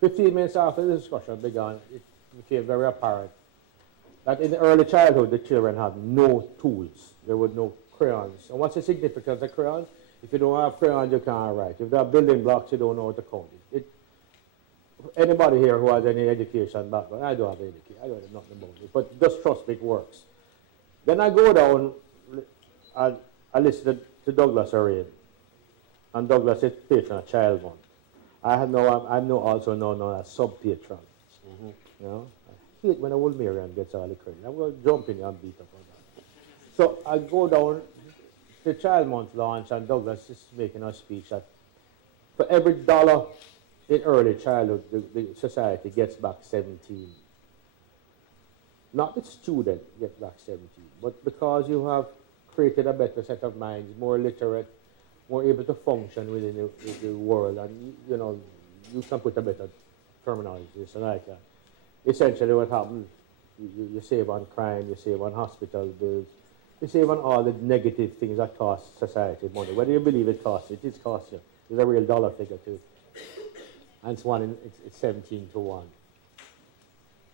15 minutes after the discussion began, it became very apparent that in early childhood, the children had no tools. There were no crayons. And what's the significance of crayons? If you don't have crayons, you can't write. If you have building blocks, you don't know how to count it. Anybody here who has any education background, I don't have education, I don't know nothing about it, but just trust me, it works. Then I go down and I listen to Douglas Array, and Douglas is patron of Child Month. I'm also known as sub-patron. You know, I hate when a old Marian gets all the credit. I'm going to jump in and beat up on that. So I go down to Child Month launch, and Douglas is making a speech that for every dollar in early childhood, the society gets back 17. Not the student gets back 17, but because you have created a better set of minds, more literate, more able to function within the world, and you know, you can put a better terminology, so like that. Essentially what happens, you save on crime, you save on hospital bills, you save on all the negative things that cost society money. Whether you believe it costs, it is cost you. There's a real dollar figure to it. And it's 17 to 1.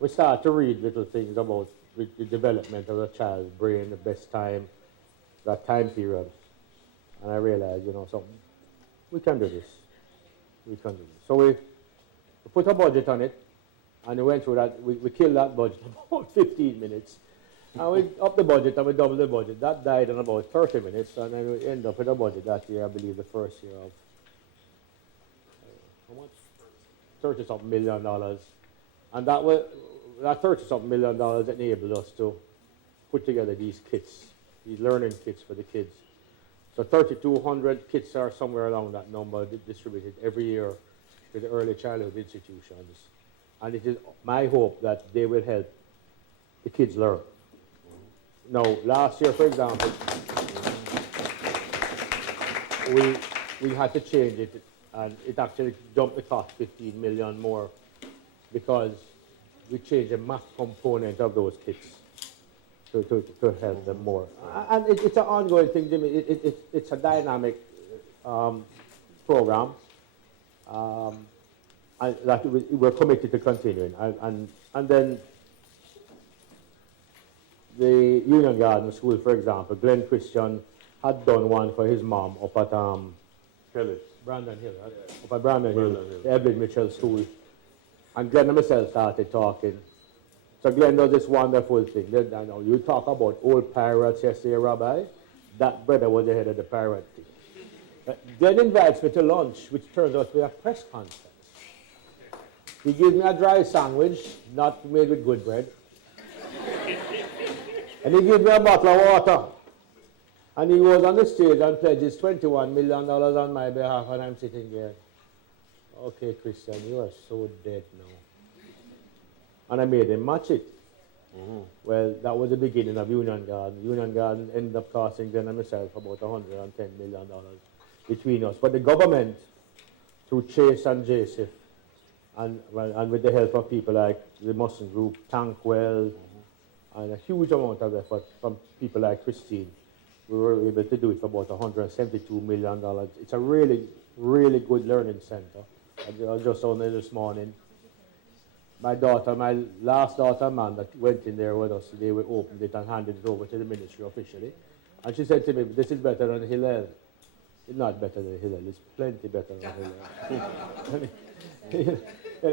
We start to read little things about the development of a child's brain, the best time, that time period. And I realized, you know, something, we can do this. We can do this. So we put a budget on it, and we went through that. We killed that budget in about 15 minutes. And we upped the budget, and we doubled the budget. That died in about 30 minutes, and then we ended up with a budget that year, I believe, the first year of, how much? $30-something million. And that $30-something million enabled us to put together these kits, these learning kits for the kids. So 3,200 kits are somewhere around that number distributed every year to the early childhood institutions. And it is my hope that they will help the kids learn. Now, last year, for example, we had to change it, and it actually jumped the cost 15 million more because we changed the math component of those kits to help them more. And it's an ongoing thing, Jimmy. It's a dynamic program that we're committed to continuing. And then the Union Garden School, for example, Glenn Christian had done one for his mom up at Brandon Hill, right? Up at Brandon Hill, the Evelyn Mitchell School. And Glenn and myself started talking. So Glenn does this wonderful thing. I know you talk about old pirates yesterday, Rabbi. That brother was the head of the pirate team. Glenn invites me to lunch, which turns out to be a press conference. He gives me a dry sandwich, not made with good bread. And he gives me a bottle of water. And he goes on the stage and pledges $21 million on my behalf, and I'm sitting there. Okay, Christian, you are so dead now. And I made him match it. Well, that was the beginning of Union Garden. Union Garden ended up costing Glenn and myself about $110 million between us. But the government, through Chase and Joseph, and with the help of people like the Muslim Group, Tankwell, and a huge amount of effort from people like Christine, we were able to do it for about $172 million. It's a really, really good learning center. I was just on there this morning. My last daughter, Amanda, went in there with us today. We opened it and handed it over to the ministry officially. And she said to me, this is better than Hillel. It's not better than Hillel. It's plenty better than Hillel.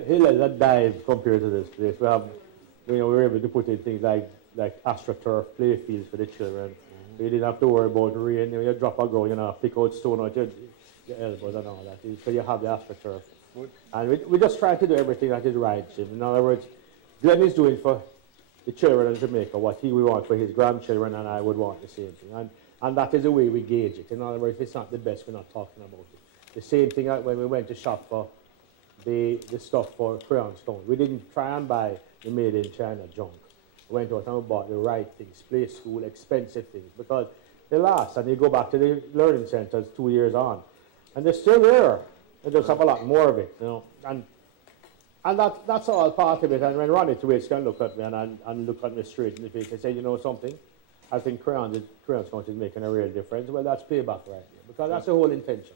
Hillel is a dive compared to this place. We were able to put in things like AstroTurf play fields for the children. You didn't have to worry about rain. You drop a goal, pick out stone out your elbows and all that. So you have the AstroTurf. And we just try to do everything that is right, Jim. In other words, Glenn is doing for the children in Jamaica what he would want for his grandchildren, and I would want the same thing. And that is the way we gauge it. In other words, if it's not the best, we're not talking about it. The same thing when we went to shop for the stuff for Crayon Stone. We didn't try and buy the made in China junk. We went out and we bought the right things, play school, expensive things, because they last. And you go back to the learning centers 2 years on, and they're still there. They just have a lot more of it, you know. And that's all part of it. And when Ronnie Thwaites can look at me and look at me straight in the face and say, you know something, I think Crayon's going to be making a real difference. Well, that's payback right there, because that's the whole intention.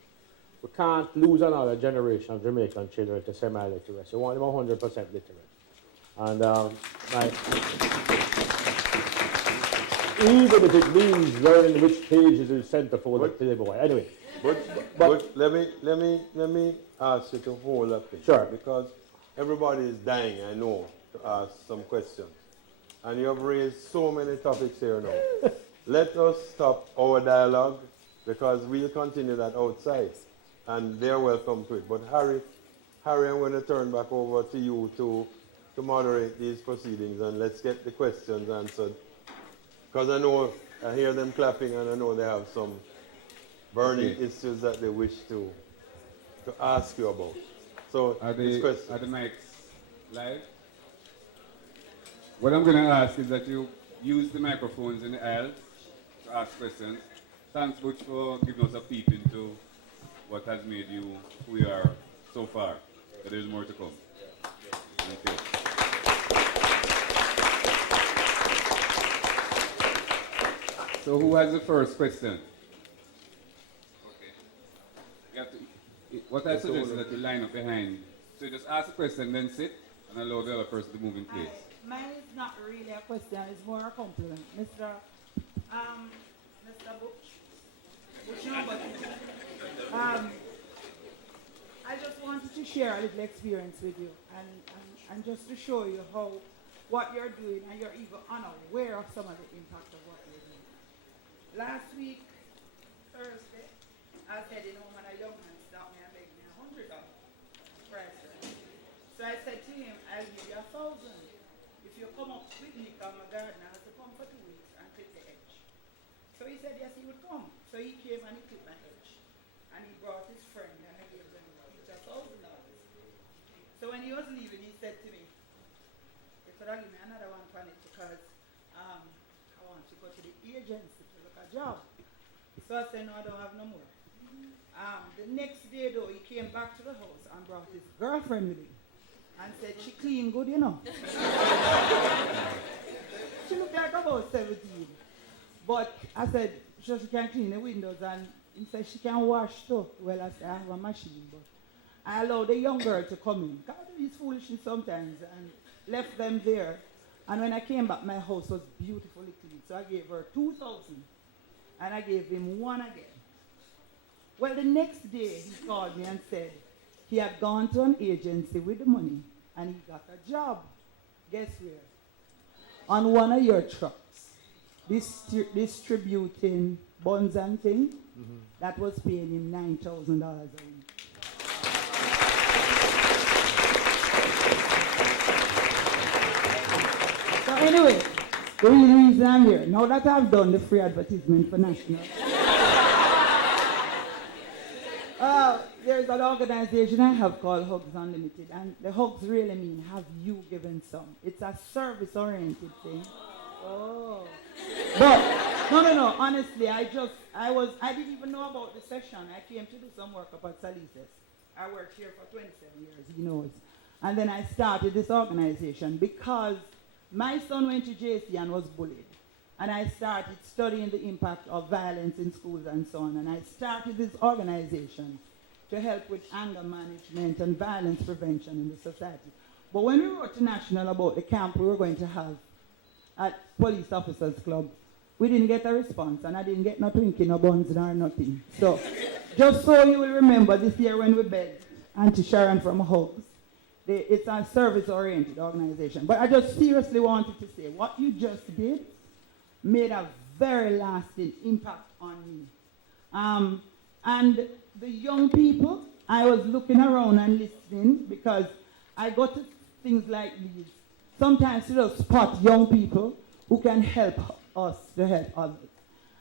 We can't lose another generation of Jamaican children to semi-literacy. We want them 100% literate. And even if it means learning which pages is centerfold to the boy. Anyway. But let me ask you to hold up it. Sure. Because everybody is dying, I know, to ask some questions. And you have raised so many topics here now. Let us stop our dialogue, because we'll continue that outside. And they're welcome to it. But Harry, I'm going to turn back over to you to moderate these proceedings, and let's get the questions answered. Because I hear them clapping, and I know they have some burning issues that they wish to ask you about. So, are the mics live? What I'm going to ask is that you use the microphones in the aisles to ask questions. Thanks, Butch, for giving us a peep into what has made you who you are so far. But there's more to come. Thank you. So who has the first question? What I suggest is that you line up behind. So you just ask a question, then sit, and allow the other person to move in place. Mine is not really a question, it's more a compliment. Mr. Butch. I just wanted to share a little experience with you, and just to show you how what you're doing, and you're even unaware of some of the impact of what you're doing. Last week, Thursday, I said, when a young man stopped me and begged me $100 price. So I said to him, I'll give you 1,000 if you come up with me from my garden. I had to come for 2 weeks and clip the edge. So he said yes, he would come. So he came and he clipped my edge. And he brought his friend and I gave them each $1,000. So when he was leaving, he said to me, you could have given me another one for it, because I want to go to the agency to look a job. So I said, no, I don't have no more. The next day, though, he came back to the house and brought his girlfriend with him and said, she clean good, you know. She looked like about 17. But I said, she can clean the windows, and he said she can wash too. Well, I said, I have a machine, but I allowed the young girl to come in. God, he's foolishness sometimes, and left them there. And when I came back, my house was beautifully clean. So I gave her 2,000, and I gave him one again. Well, the next day, he called me and said he had gone to an agency with the money, and he got a job. Guess where? On one of your trucks, distributing buns and things. That was paying him $9,000 a week. So anyway, the real reason I'm here, now that I've done the free advertisement for National, there's an organization I have called Hugs Unlimited, and the hugs really mean have you given some. It's a service-oriented thing. Oh. But, no, honestly, I didn't even know about the session. I came to do some work up at Salises. I worked here for 27 years, he knows. And then I started this organization because my son went to JC and was bullied. And I started studying the impact of violence in schools and so on. And I started this organization to help with anger management and violence prevention in the society. But when we wrote to National about the camp we were going to have at Police Officers Club, we didn't get a response, and I didn't get no Twinkie, no buns, nor nothing. So, just so you will remember this year when we begged Auntie Sharon from Hugs, it's a service-oriented organization. But I just seriously wanted to say, what you just did made a very lasting impact on me. And the young people I was looking around and listening because I got to things like these. Sometimes to just spot young people who can help us to help others.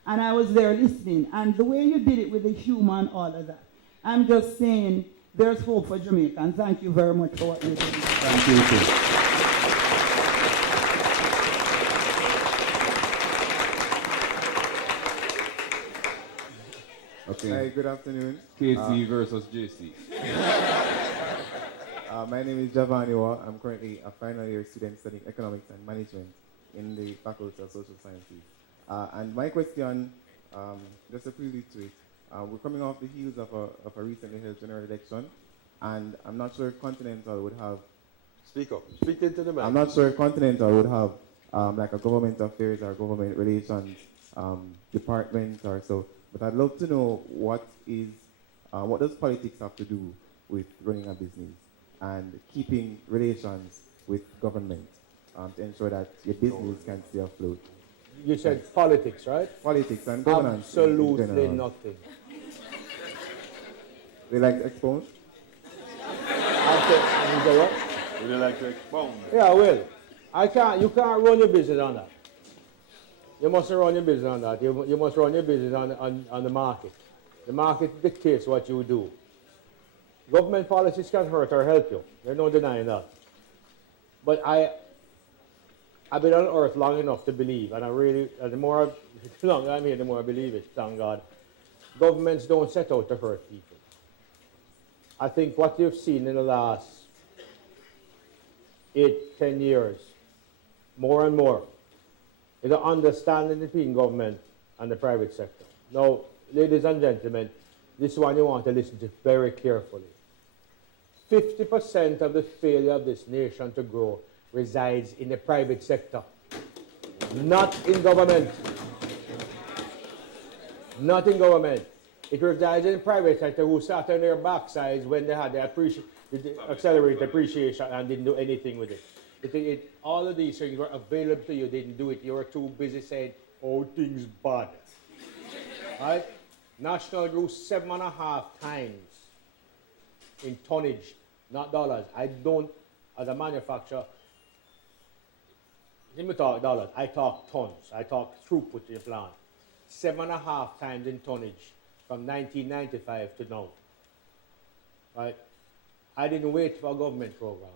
And I was there listening. And the way you did it with the humor and all of that, I'm just saying there's hope for Jamaica. And thank you very much for what you're doing. Thank you, too. Okay. Hi, good afternoon. KC versus JC. My name is Javani Wa. I'm currently a final year student studying economics and management in the Faculty of Social Sciences. And my question, just a prelude to it, we're coming off the heels of a recently held general election, and I'm not sure if Continental would have... Speak up. Speak into the mic. I'm not sure if Continental would have like a government affairs or government relations department or so, but I'd love to know what does politics have to do with running a business and keeping relations with government to ensure that your business can stay afloat. You said politics, right? Politics and governance. Absolutely nothing. They like to expound? Would you like to expound? Yeah, well, you can't run your business on that. You mustn't run your business on that. You must run your business on the market. The market dictates what you do. Government policies can hurt or help you. There's no denying that. But I've been on earth long enough to believe, and the longer I'm here, the more I believe it, thank God. Governments don't set out to hurt people. I think what you've seen in the last 8, 10 years, more and more, is an understanding between government and the private sector. Now, ladies and gentlemen, this is one you want to listen to very carefully. 50% of the failure of this nation to grow resides in the private sector, not in government. Not in government. It resides in the private sector who sat on their backsides when they had the accelerated appreciation and didn't do anything with it. All of these things were available to you, didn't do it. You were too busy saying, oh, things bad. Right? National grew 7.5 times in tonnage, not dollars. I don't, as a manufacturer, let me talk dollars. I talk tons. I talk throughput in the plant. 7.5 times in tonnage from 1995 to now. Right? I didn't wait for a government program.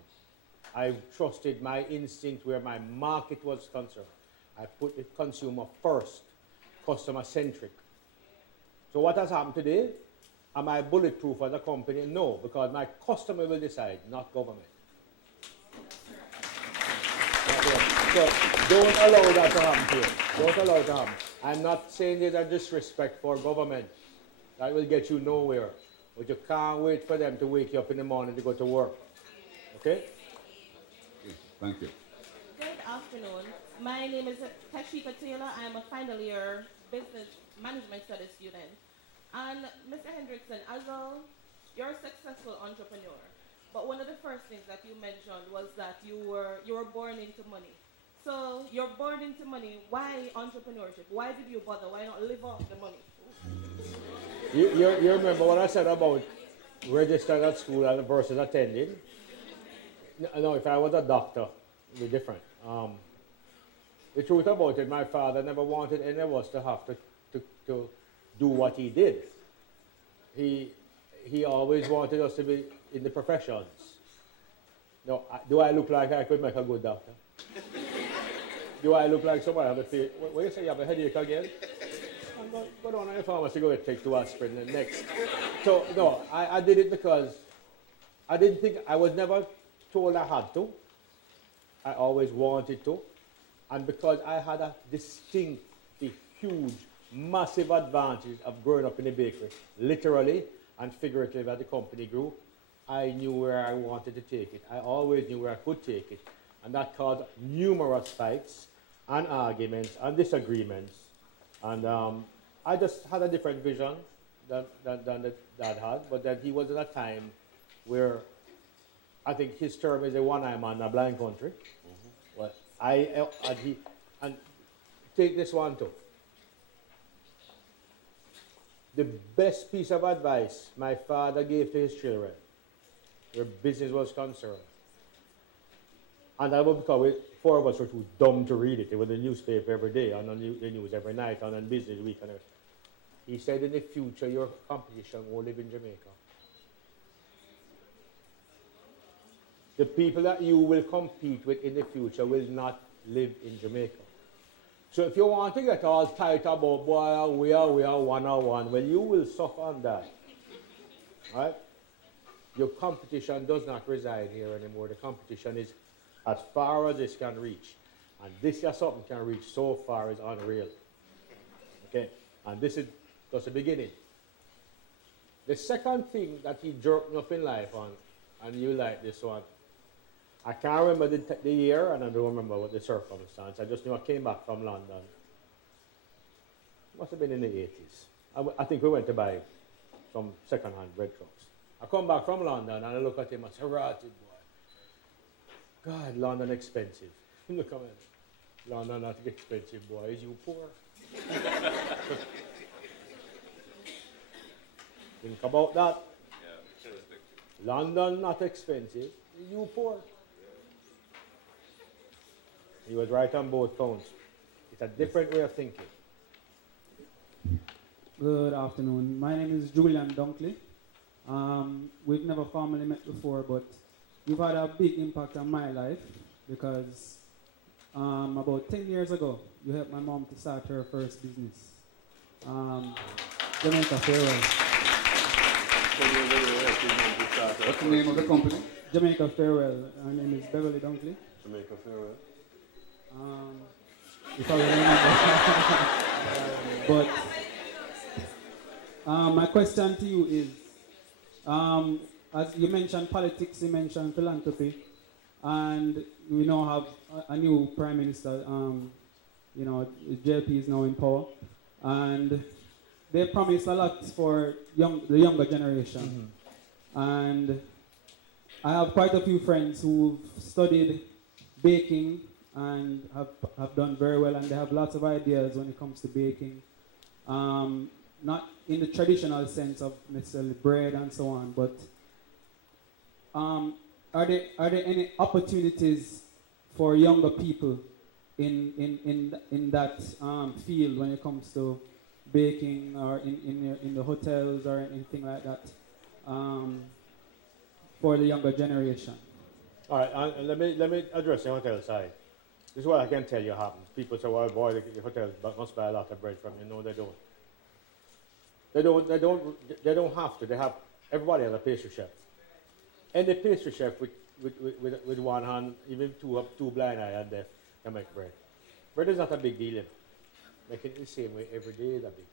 I trusted my instinct where my market was concerned. I put the consumer first, customer-centric. So what has happened today? Am I bulletproof as a company? No, because my customer will decide, not government. So don't allow that to happen here. Don't allow it to happen. I'm not saying there's a disrespect for government. That will get you nowhere. But you can't wait for them to wake you up in the morning to go to work. Okay? Thank you. Good afternoon. My name is Tashika Taylor. I am a final year business management studies student. And Mr. Hendrickson, you're a successful entrepreneur. But one of the first things that you mentioned was that you were born into money. So you're born into money. Why entrepreneurship? Why did you bother? Why not live off the money? You remember what I said about registered at school versus attending? No, if I was a doctor, it would be different. The truth about it, my father never wanted any of us to have to do what he did. He always wanted us to be in the professions. Now, do I look like I could make a good doctor? Do I look like somebody have a fear? What you say, you have a headache again? Go down to the pharmacy, go and take 2 aspirin and next. So, no, I did it because I didn't think, I was never told I had to. I always wanted to. And because I had a distinctly huge, massive advantage of growing up in a bakery, literally and figuratively as the company grew, I knew where I wanted to take it. I always knew where I could take it. And that caused numerous fights and arguments and disagreements. And I just had a different vision than the dad had, but that he was at a time where I think his term is a one-eye man in a blind country. Mm-hmm. Well, and take this one too. The best piece of advice my father gave to his children, where business was concerned, and that was because four of us were too dumb to read it. It was the newspaper every day, and on the news every night, and on business week. And he said, in the future, your competition will live in Jamaica. The people that you will compete with in the future will not live in Jamaica. So if you want to get all tight about, boy, we are one-on-one, well, you will suffer on that. Right? Your competition does not reside here anymore. The competition is as far as this can reach. And this is something can reach so far is unreal. Okay? And this is just the beginning. The second thing that he jerked me up in life on, and you like this one, I can't remember the year, and I don't remember what the circumstance. I just knew I came back from London. It must have been in the 80s. I think we went to buy some second-hand bread trucks. I come back from London, and I look at him and say, "Rotted boy. God, London expensive." Look at me. London not expensive, boy. Is you poor? Think about that. London not expensive. Is you poor? He was right on both counts. It's a different way of thinking. Good afternoon. My name is Julian Dunkley. We've never formally met before, but you've had a big impact on my life because about 10 years ago, you helped my mom to start her first business, Jamaica Farewell. What's the name of the company? Jamaica Farewell. Her name is Beverly Dunkley. Jamaica Farewell. If I remember. But my question to you is, as you mentioned politics, you mentioned philanthropy, and we now have a new prime minister. JP is now in power, and they promised a lot for the younger generation. Mm-hmm. And I have quite a few friends who've studied baking and have done very well, and they have lots of ideas when it comes to baking. Not in the traditional sense of necessarily bread and so on, but are there any opportunities for younger people in that field when it comes to baking or in the hotels or anything like that for the younger generation? All right, and let me address the hotel side. This is what I can tell you happens. People say, "Well, boy, the hotels must buy a lot of bread from you." No, they don't. They don't have to. They have, everybody has a pastry chef. Any pastry chef with one hand, even two blind eye and deaf, can make bread. Bread is not a big deal. Making it the same way every day is a big deal.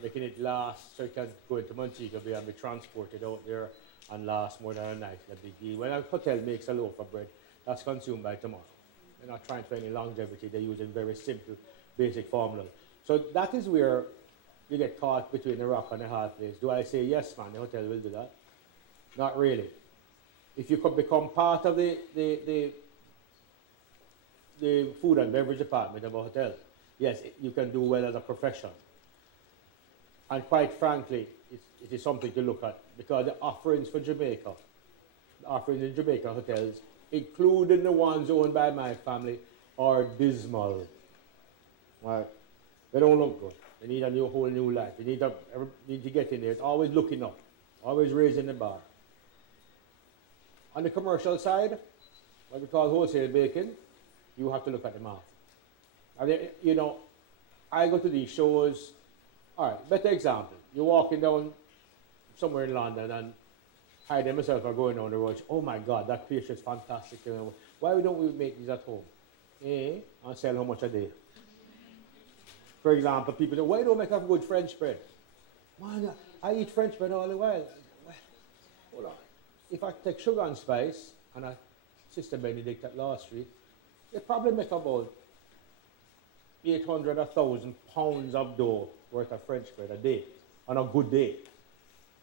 Making it last so it can go into Montego Bay and be transported out there and last more than a night is a big deal. When a hotel makes a loaf of bread, that's consumed by tomorrow. They're not trying for any longevity. They're using very simple, basic formulas. So that is where you get caught between the rock and the hard place. Do I say, yes, man, the hotel will do that? Not really. If you could become part of the food and beverage department of a hotel, yes, you can do well as a profession. And quite frankly, it is something to look at, because the offerings for Jamaica, the offerings in Jamaica hotels, including the ones owned by my family, are dismal. Right? They don't look good. They need a whole new life. They need to get in there. It's always looking up, always raising the bar. On the commercial side, what we call wholesale baking, you have to look at the math. And I go to these shows. All right, better example. You're walking down somewhere in London, and I myself are going down the road. Oh my God, that place is fantastic. Why don't we make these at home? And sell how much a day? For example, people say, why don't we make a good French bread? Man, I eat French bread all the while. Hold on. If I take sugar and spice and a Sister Benedict at Law Street, they probably make about 800 or 1,000 pounds of dough worth of French bread a day, on a good day.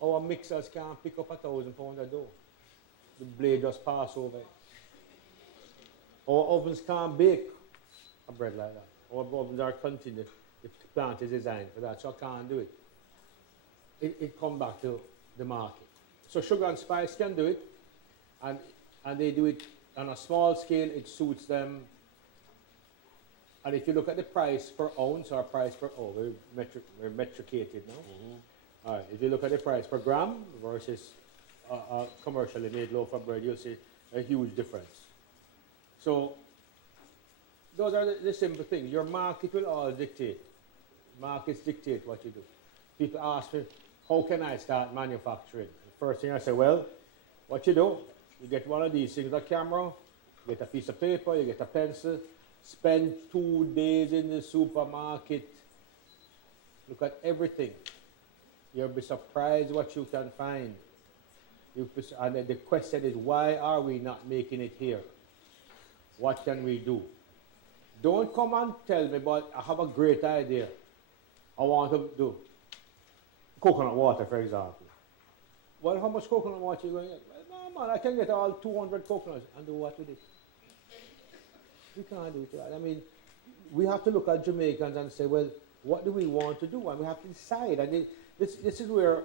Our mixers can't pick up 1,000 pounds of dough. The blade just pass over it. Our ovens can't bake a bread like that. Our ovens are continued. The plant is designed for that, so I can't do it. it comes back to the market. So Sugar and Spice can do it, and they do it on a small scale. It suits them. And if you look at the price per ounce or price per, we're metricated now. All right, if you look at the price per gram versus a commercially made loaf of bread, you'll see a huge difference. So those are the simple things. Your market will all dictate. Markets dictate what you do. People ask me, how can I start manufacturing? The first thing I say, well, what you do, you get one of these things, a camera, you get a piece of paper, you get a pencil, spend 2 days in the supermarket, look at everything. You'll be surprised what you can find. And the question is, why are we not making it here? What can we do? Don't come and tell me, but I have a great idea. I want to do coconut water, for example. Well, how much coconut water are you going to get? Well, no, man, I can get all 200 coconuts and do what with it? We can't do that. I mean, we have to look at Jamaicans and say, well, what do we want to do? And we have to decide. And this is where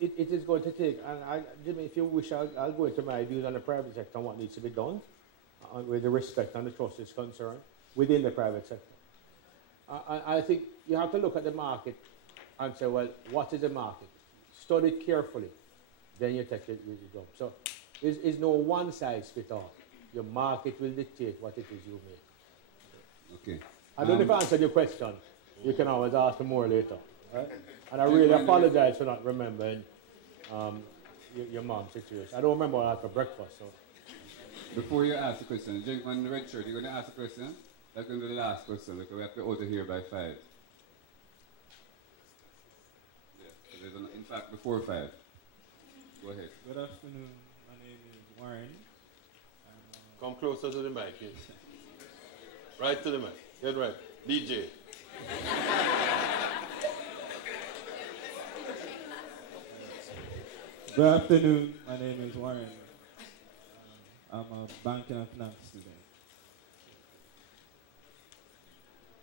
it is going to take. And Jimmy, if you wish, I'll go into my views on the private sector and what needs to be done with the respect and the trust is concerned within the private sector. I think you have to look at the market and say, well, what is the market? Study it carefully. Then you take it with the job. So there's no one size fit all. Your market will dictate what it is you make. Okay. I don't know if I answered your question. You can always ask me more later. Right? And I really apologize for not remembering your mom's situation. I don't remember what I had for breakfast. So. Before you ask the question, the gentleman in the red shirt, you're going to ask a question? That's going to be the last question because we have to be out of here by 5. Yeah. So in fact, before 5. Go ahead. Good afternoon. My name is Warren. Come closer to the mic. Yes. Right to the mic. Get right. DJ. Good afternoon. My name is Warren. I'm a banking and finance student.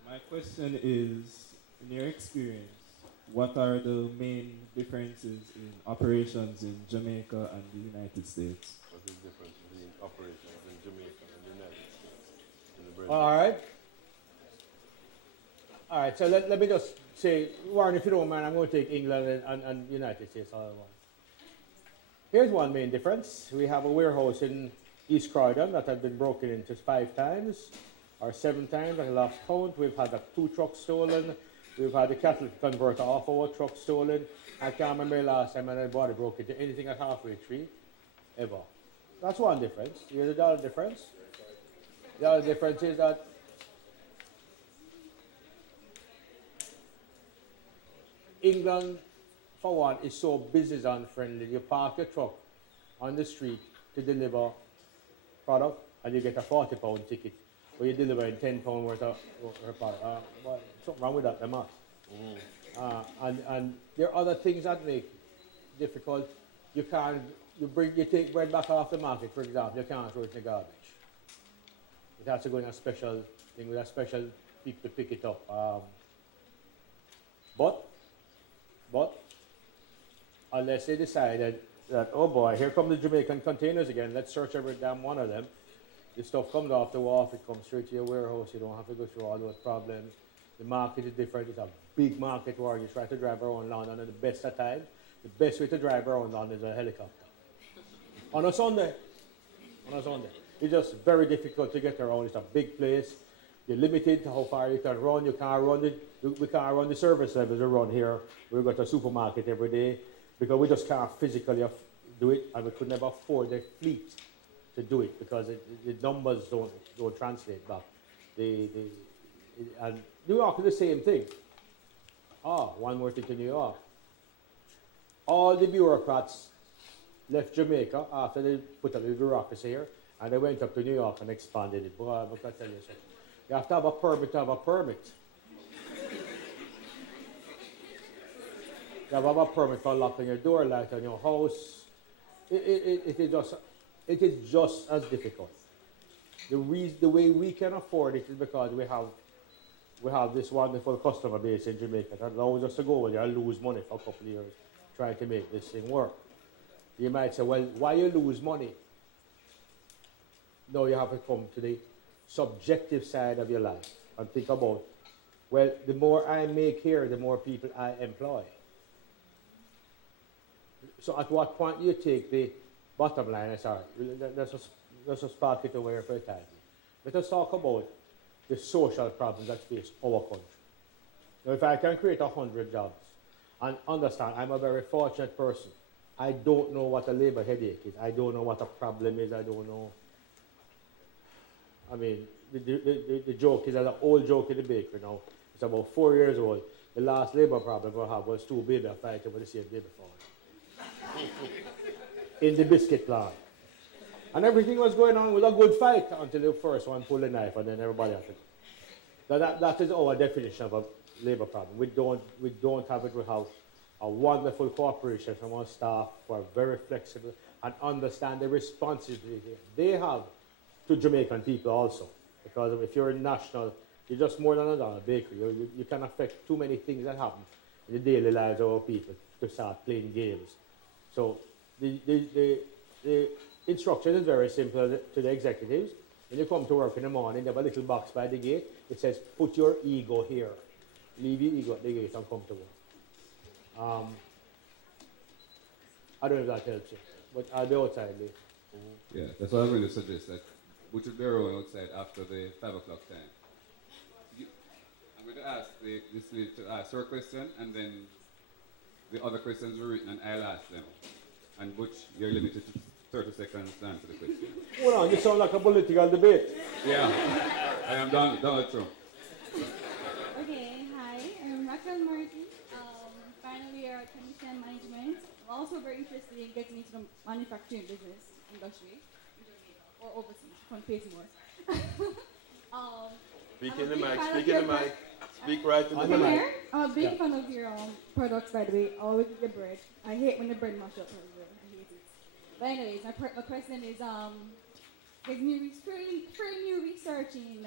My question is, in your experience, what are the main differences in operations in Jamaica and the United States? What is the difference between operations in Jamaica and the United States? All right, so let me just say, Warren, if you don't mind, I'm going to take England and United States all at once. Here's one main difference. We have a warehouse in East Croydon that had been broken into 5 times or 7 times. I lost count. We've had 2 trucks stolen. We've had the catalytic converter off our truck stolen. I can't remember the last time anybody broke into anything at Halfway Tree, ever. That's one difference. You hear the other difference? The other difference is that England, for one, is so business unfriendly. You park your truck on the street to deliver product and you get a £40 ticket. Or you deliver in £10 worth of product. Something wrong with that, them and there are other things that make it difficult. You take bread back off the market, for example, you can't throw it in the garbage. It has to go in a special thing with a special people to pick it up. But unless they decided that, oh boy, here come the Jamaican containers again, let's search every damn one of them. The stuff comes off the wharf, it comes straight to your warehouse, you don't have to go through all those problems. The market is different, it's a big market where you try to drive around London, and the best of times, the best way to drive around London is a helicopter. On a Sunday. It's just very difficult to get around, it's a big place. You're limited to how far you can run, you can't run it. We can't run the service levels we run here. We go to a supermarket every day because we just can't physically do it, and we could never afford the fleet to do it because the numbers don't translate back. And New York is the same thing. One more thing to New York. All the bureaucrats left Jamaica after they put up the bureaucracy here, and they went up to New York and expanded it. Boy, I can tell you something. You have to have a permit to have a permit. You have a permit for locking your door, light on your house. It is just as difficult. The way we can afford it is because we have this wonderful customer base in Jamaica that allows us to go over there and lose money for a couple of years, try to make this thing work. You might say, well, why you lose money? No, you have to come to the subjective side of your life and think about, well, the more I make here, the more people I employ. So at what point you take the bottom line, sorry, let's just park it away for a time. Let us talk about the social problems that face our country. Now, if I can create 100 jobs, and understand, I'm a very fortunate person. I don't know what a labor headache is. I don't know what a problem is. I don't know. I mean, the joke is, an old joke in the bakery now. It's about 4 years old. The last labor problem we had was two babies fighting over the same day before. In the biscuit plant. And everything was going on with a good fight until the first one pulled a knife and then everybody had to. Now that is our definition of a labor problem. We don't have it. We have a wonderful cooperation from our staff who are very flexible and understand the responsibility they have to Jamaican people also. Because if you're a national, you're just more than a bakery. You can affect too many things that happen in the daily lives of our people to start playing games. So the instruction is very simple to the executives. When you come to work in the morning, they have a little box by the gate. It says, put your ego here. Leave your ego at the gate and come to work. I don't know if that helps you, but I'll be outside later. Yeah, that's what I'm going to suggest, that we should be around outside after the 5 o'clock time. I'm going to ask this lady to ask her question, and then the other questions were written, and I'll ask them. And Butch, you're limited to 30 seconds to answer the question. Hold on, you sound like a political debate. Yeah, I am Donald Trump. Okay, hi, I'm Rachel Martin, final year at Chemistry Management. I'm also very interested in getting into the manufacturing business industry, or overseas, from facing more. Speak in the mic, speak right to the mic. I'm a big fan of your products, by the way. I always eat the bread. I hate when the bread mash up. I hate it. But anyways, my question is, there's new research in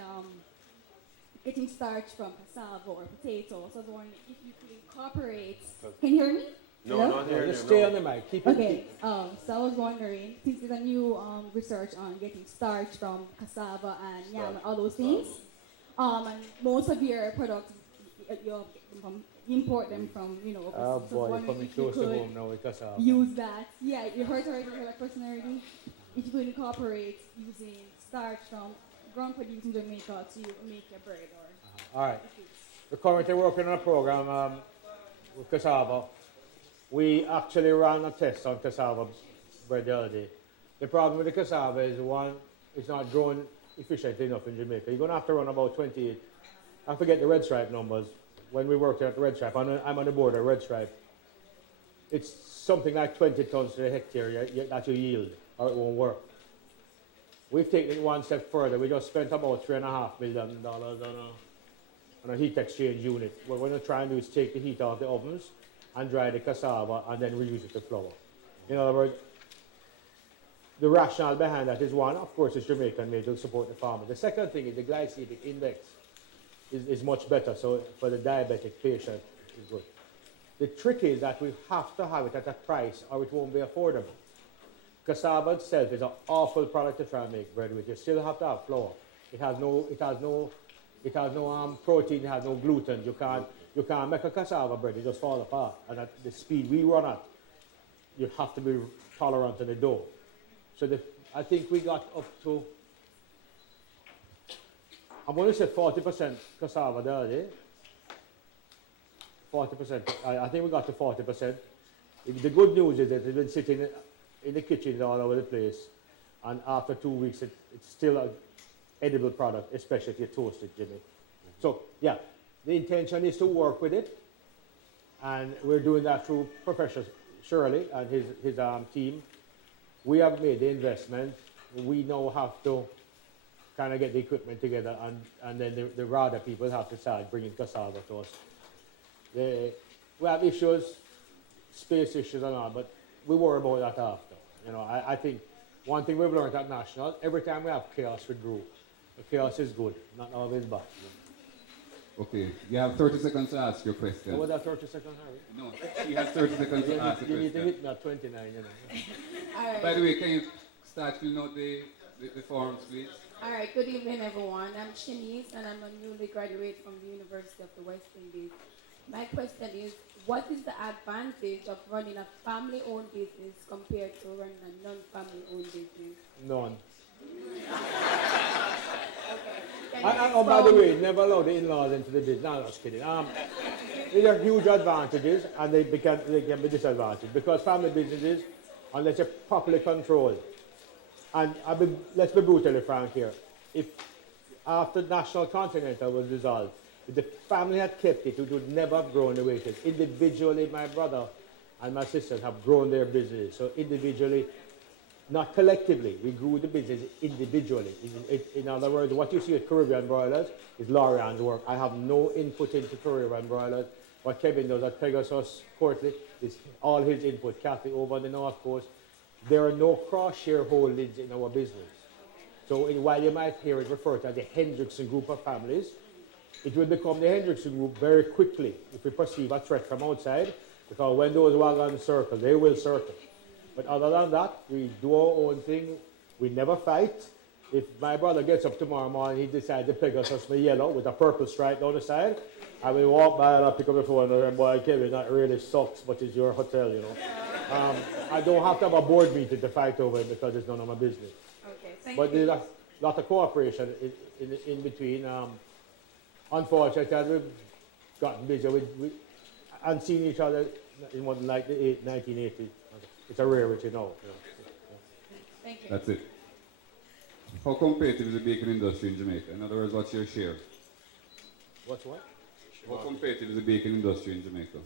getting starch from cassava or potato. So I was wondering if you could incorporate. Can you hear me? No, hello? not here. Just stay on the mic. Keep it. Okay. So I was wondering, since there's a new research on getting starch from cassava and yam and all those things, and most of your products, you import them from, overseas. Oh boy, so you're coming close to home now with cassava. Use that. Yeah, you heard that question already. If you could incorporate using starch from ground produced in Jamaica to make your bread or. All right. We're currently working on a program with cassava. We actually ran a test on cassava bread the other day. The problem with the cassava is, one, it's not grown efficiently enough in Jamaica. You're going to have to run about 28. I forget the red stripe numbers. When we worked at the red stripe, I'm on the board of red stripe. It's something like 20 tons to the hectare that you yield, or it won't work. We've taken it one step further. We just spent about $3.5 million on a heat exchange unit. What we're going to try and do is take the heat off the ovens and dry the cassava and then reuse it to flour. In other words, the rationale behind that is, one, of course, it's Jamaican made to support the farmer. The second thing is the glycemic index is much better, so for the diabetic patient, it's good. The trick is that we have to have it at a price or it won't be affordable. Cassava itself is an awful product to try and make bread with. You still have to have flour. It has no protein, it has no gluten. You can't make a cassava bread, it just falls apart. And at the speed we run at, you have to be tolerant to the dough. So I think we got up to, I'm going to say 40% cassava the other day. 40%, I think we got to 40%. The good news is that it's been sitting in the kitchen all over the place, and after 2 weeks it's still an edible product, especially if you toast it, Jimmy. So yeah, the intention is to work with it, and we're doing that through Professor Shirley and his team. We have made the investment. We now have to kind of get the equipment together, and then the RADA people have to start bringing cassava to us. We have issues, space issues and all, but we worry about that after. I think one thing we've learned at National, every time we have chaos, we grow. The chaos is good, not always bad. Okay, you have 30 seconds to ask your question. What that 30 seconds, Harry? No, she has 30 seconds to ask the You need to question. hit me at 29, you know. All right. By the way, can you start filling out the forms, please? All right, good evening, everyone. I'm Shanice, and I'm a newly graduate from the University of the West Indies. My question is, what is the advantage of running a family-owned business compared to running a non-family-owned business? None. Okay. Oh, by the way, never allow the in-laws into the business. No, I'm just kidding. There are huge advantages, and they can be disadvantages, because family businesses, unless they're properly controlled, and let's be brutally frank here, if after National Continental was dissolved, if the family had kept it, it would never have grown the way it is. Individually, my brother and my sisters have grown their business. So individually, not collectively, we grew the business individually. In other words, what you see at Caribbean Broilers is Lorian's work. I have no input into Caribbean Broilers. What Kevin does at Pegasus Courtly is all his input. Kathy over on the North Coast. There are no cross-shareholdings in our business. So while you might hear it referred to as the Hendrickson group of families, it will become the Hendrickson group very quickly if we perceive a threat from outside, because when those wagons circle, they will circle. But other than that, we do our own thing. We never fight. If my brother gets up tomorrow morning, he decides to pick us my yellow with a purple stripe down the side, I will walk by and I'll pick up the phone and boy, Kevin, that really sucks, but it's your hotel, you know. I don't have to have a board meeting to fight over it because it's none of my business. Okay, thank but you. there's a lot of cooperation in between. Unfortunately, we've gotten busy and seen each other in what, like the 1980s. It's a rarity now. Thank you. That's it. How competitive is the baking industry in Jamaica? In other words, what's your share? What's what? How competitive is the baking industry in Jamaica?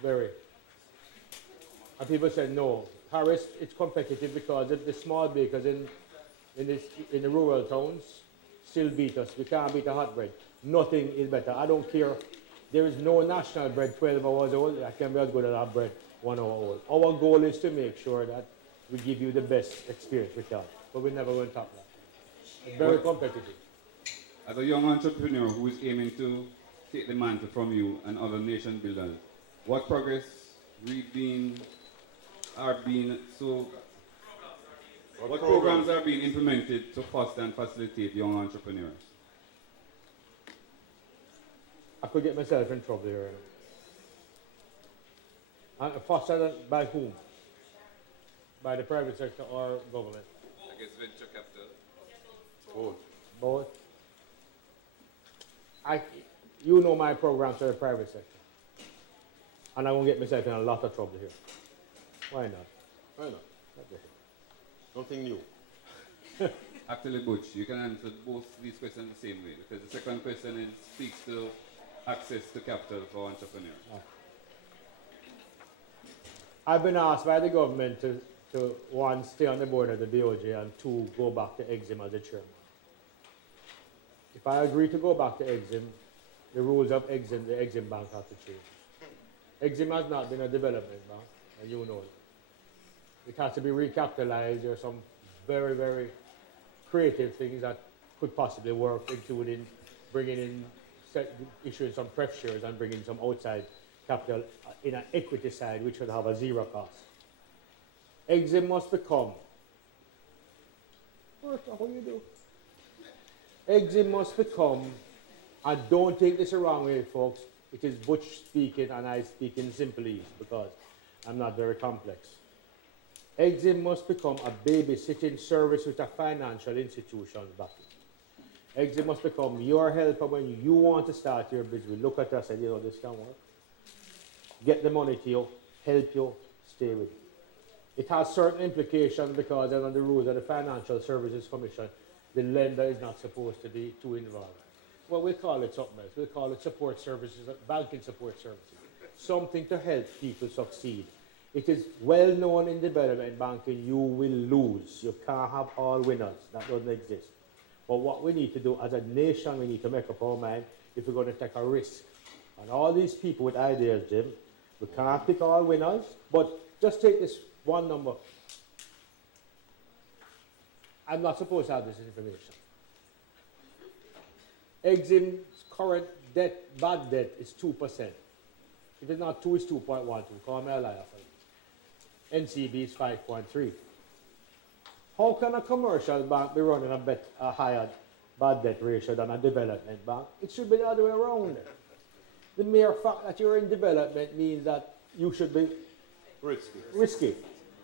Very. And people say no. Paris, it's competitive because the small bakers in the rural towns still beat us. We can't beat a hot bread. Nothing is better. I don't care. There is no national bread 12 hours old that can be as good as our bread 1 hour old. Our goal is to make sure that we give you the best experience we can, but we never going to top that. It's very competitive. As a young entrepreneur who is aiming to take the mantle from you and other nation builders, what programs are being implemented to foster and facilitate young entrepreneurs? I could get myself in trouble here. And fostered by whom? By the private sector or government? I guess venture capital. Both. You know my programs are the private sector. And I won't get myself in a lot of trouble here. Why not? Why not? Nothing new. Actually, Butch, you can answer both these questions the same way, because the second question speaks to access to capital for entrepreneurs. I've been asked by the government to one, stay on the board of the BOJ, and two, go back to EXIM as the chairman. If I agree to go back to EXIM, the rules of EXIM, the EXIM bank have to change. EXIM has not been a development bank, and you know it. It has to be recapitalized. There are some very, very creative things that could possibly work, including bringing in, issuing some pref shares and bringing some outside capital in an equity side, which would have a zero cost. EXIM must become, how you do? EXIM must become, and don't take this the wrong way, folks, it is Butch speaking and I speak in simplese because I'm not very complex. EXIM must become a babysitting service with a financial institution backing. EXIM must become your helper when you want to start your business. Look at us and you know this can work. Get the money to you, help you, stay with you. It has certain implications because under the rules of the Financial Services Commission, the lender is not supposed to be too involved. Well, we'll call it something else. We'll call it support services, banking support services. Something to help people succeed. It is well known in development banking, you will lose. You can't have all winners. That doesn't exist. But what we need to do as a nation, we need to make up our mind if we're going to take a risk. And all these people with ideas, Jim, we can't pick all winners, but just take this one number. I'm not supposed to have this information. EXIM's current bad debt is 2%. If it's not 2, it's 2.12. Call me a liar. NCB is 5.3. How can a commercial bank be running a higher bad debt ratio than a development bank? It should be the other way around. The mere fact that you're in development means that you should be risky.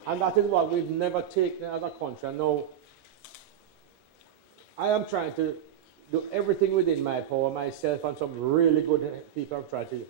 And that is what we've never taken as a country. And now, I am trying to do everything within my power, myself and some really good people have tried to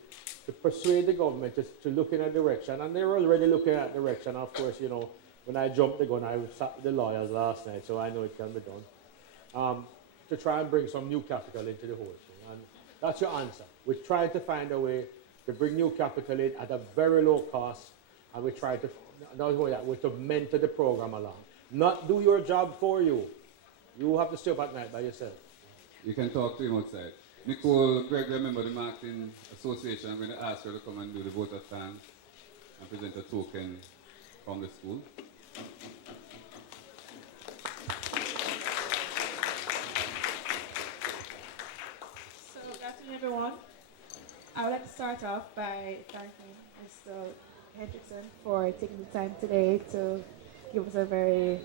persuade the government to look in a direction. And they're already looking at direction. Of course, you know, when I jumped the gun, I sat with the lawyers last night, so I know it can be done. To try and bring some new capital into the whole thing. And that's your answer. We're trying to find a way to bring new capital in at a very low cost, and we try to, not only that, we're to mentor the program along. Not do your job for you. You have to stay up at night by yourself. You can talk to him outside. Nicole, Greg, remember the Marketing Association. I'm going to ask her to come and do the vote of thanks and present a token from the school. So, good afternoon, everyone. I would like to start off by thanking Mr. Hendrickson for taking the time today to give us a very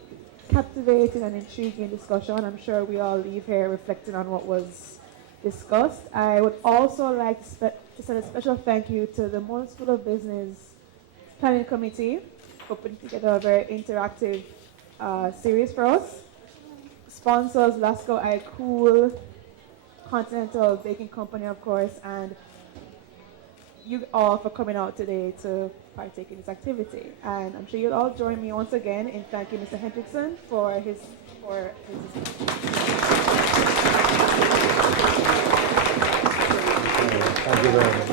captivating and intriguing discussion. I'm sure we all leave here reflecting on what was discussed. I would also like to send a special thank you to the Modern School of Business Planning Committee for putting together a very interactive series for us. Sponsors, Lasco iCool, Continental Baking Company, of course, and you all for coming out today to partake in this activity. And I'm sure you'll all join me once again in thanking Mr. Hendrickson for his Thank you very much.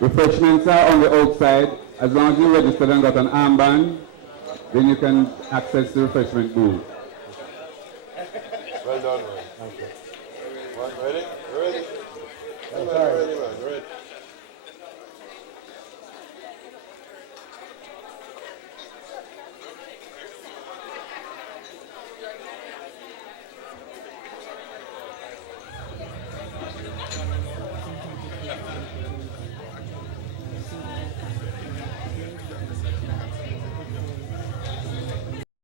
Refreshments are on the outside. As long as you registered and got an armband, then you can access the refreshment booth. Well done, man. Thank you. Ready? Ready? Ready, man. Ready.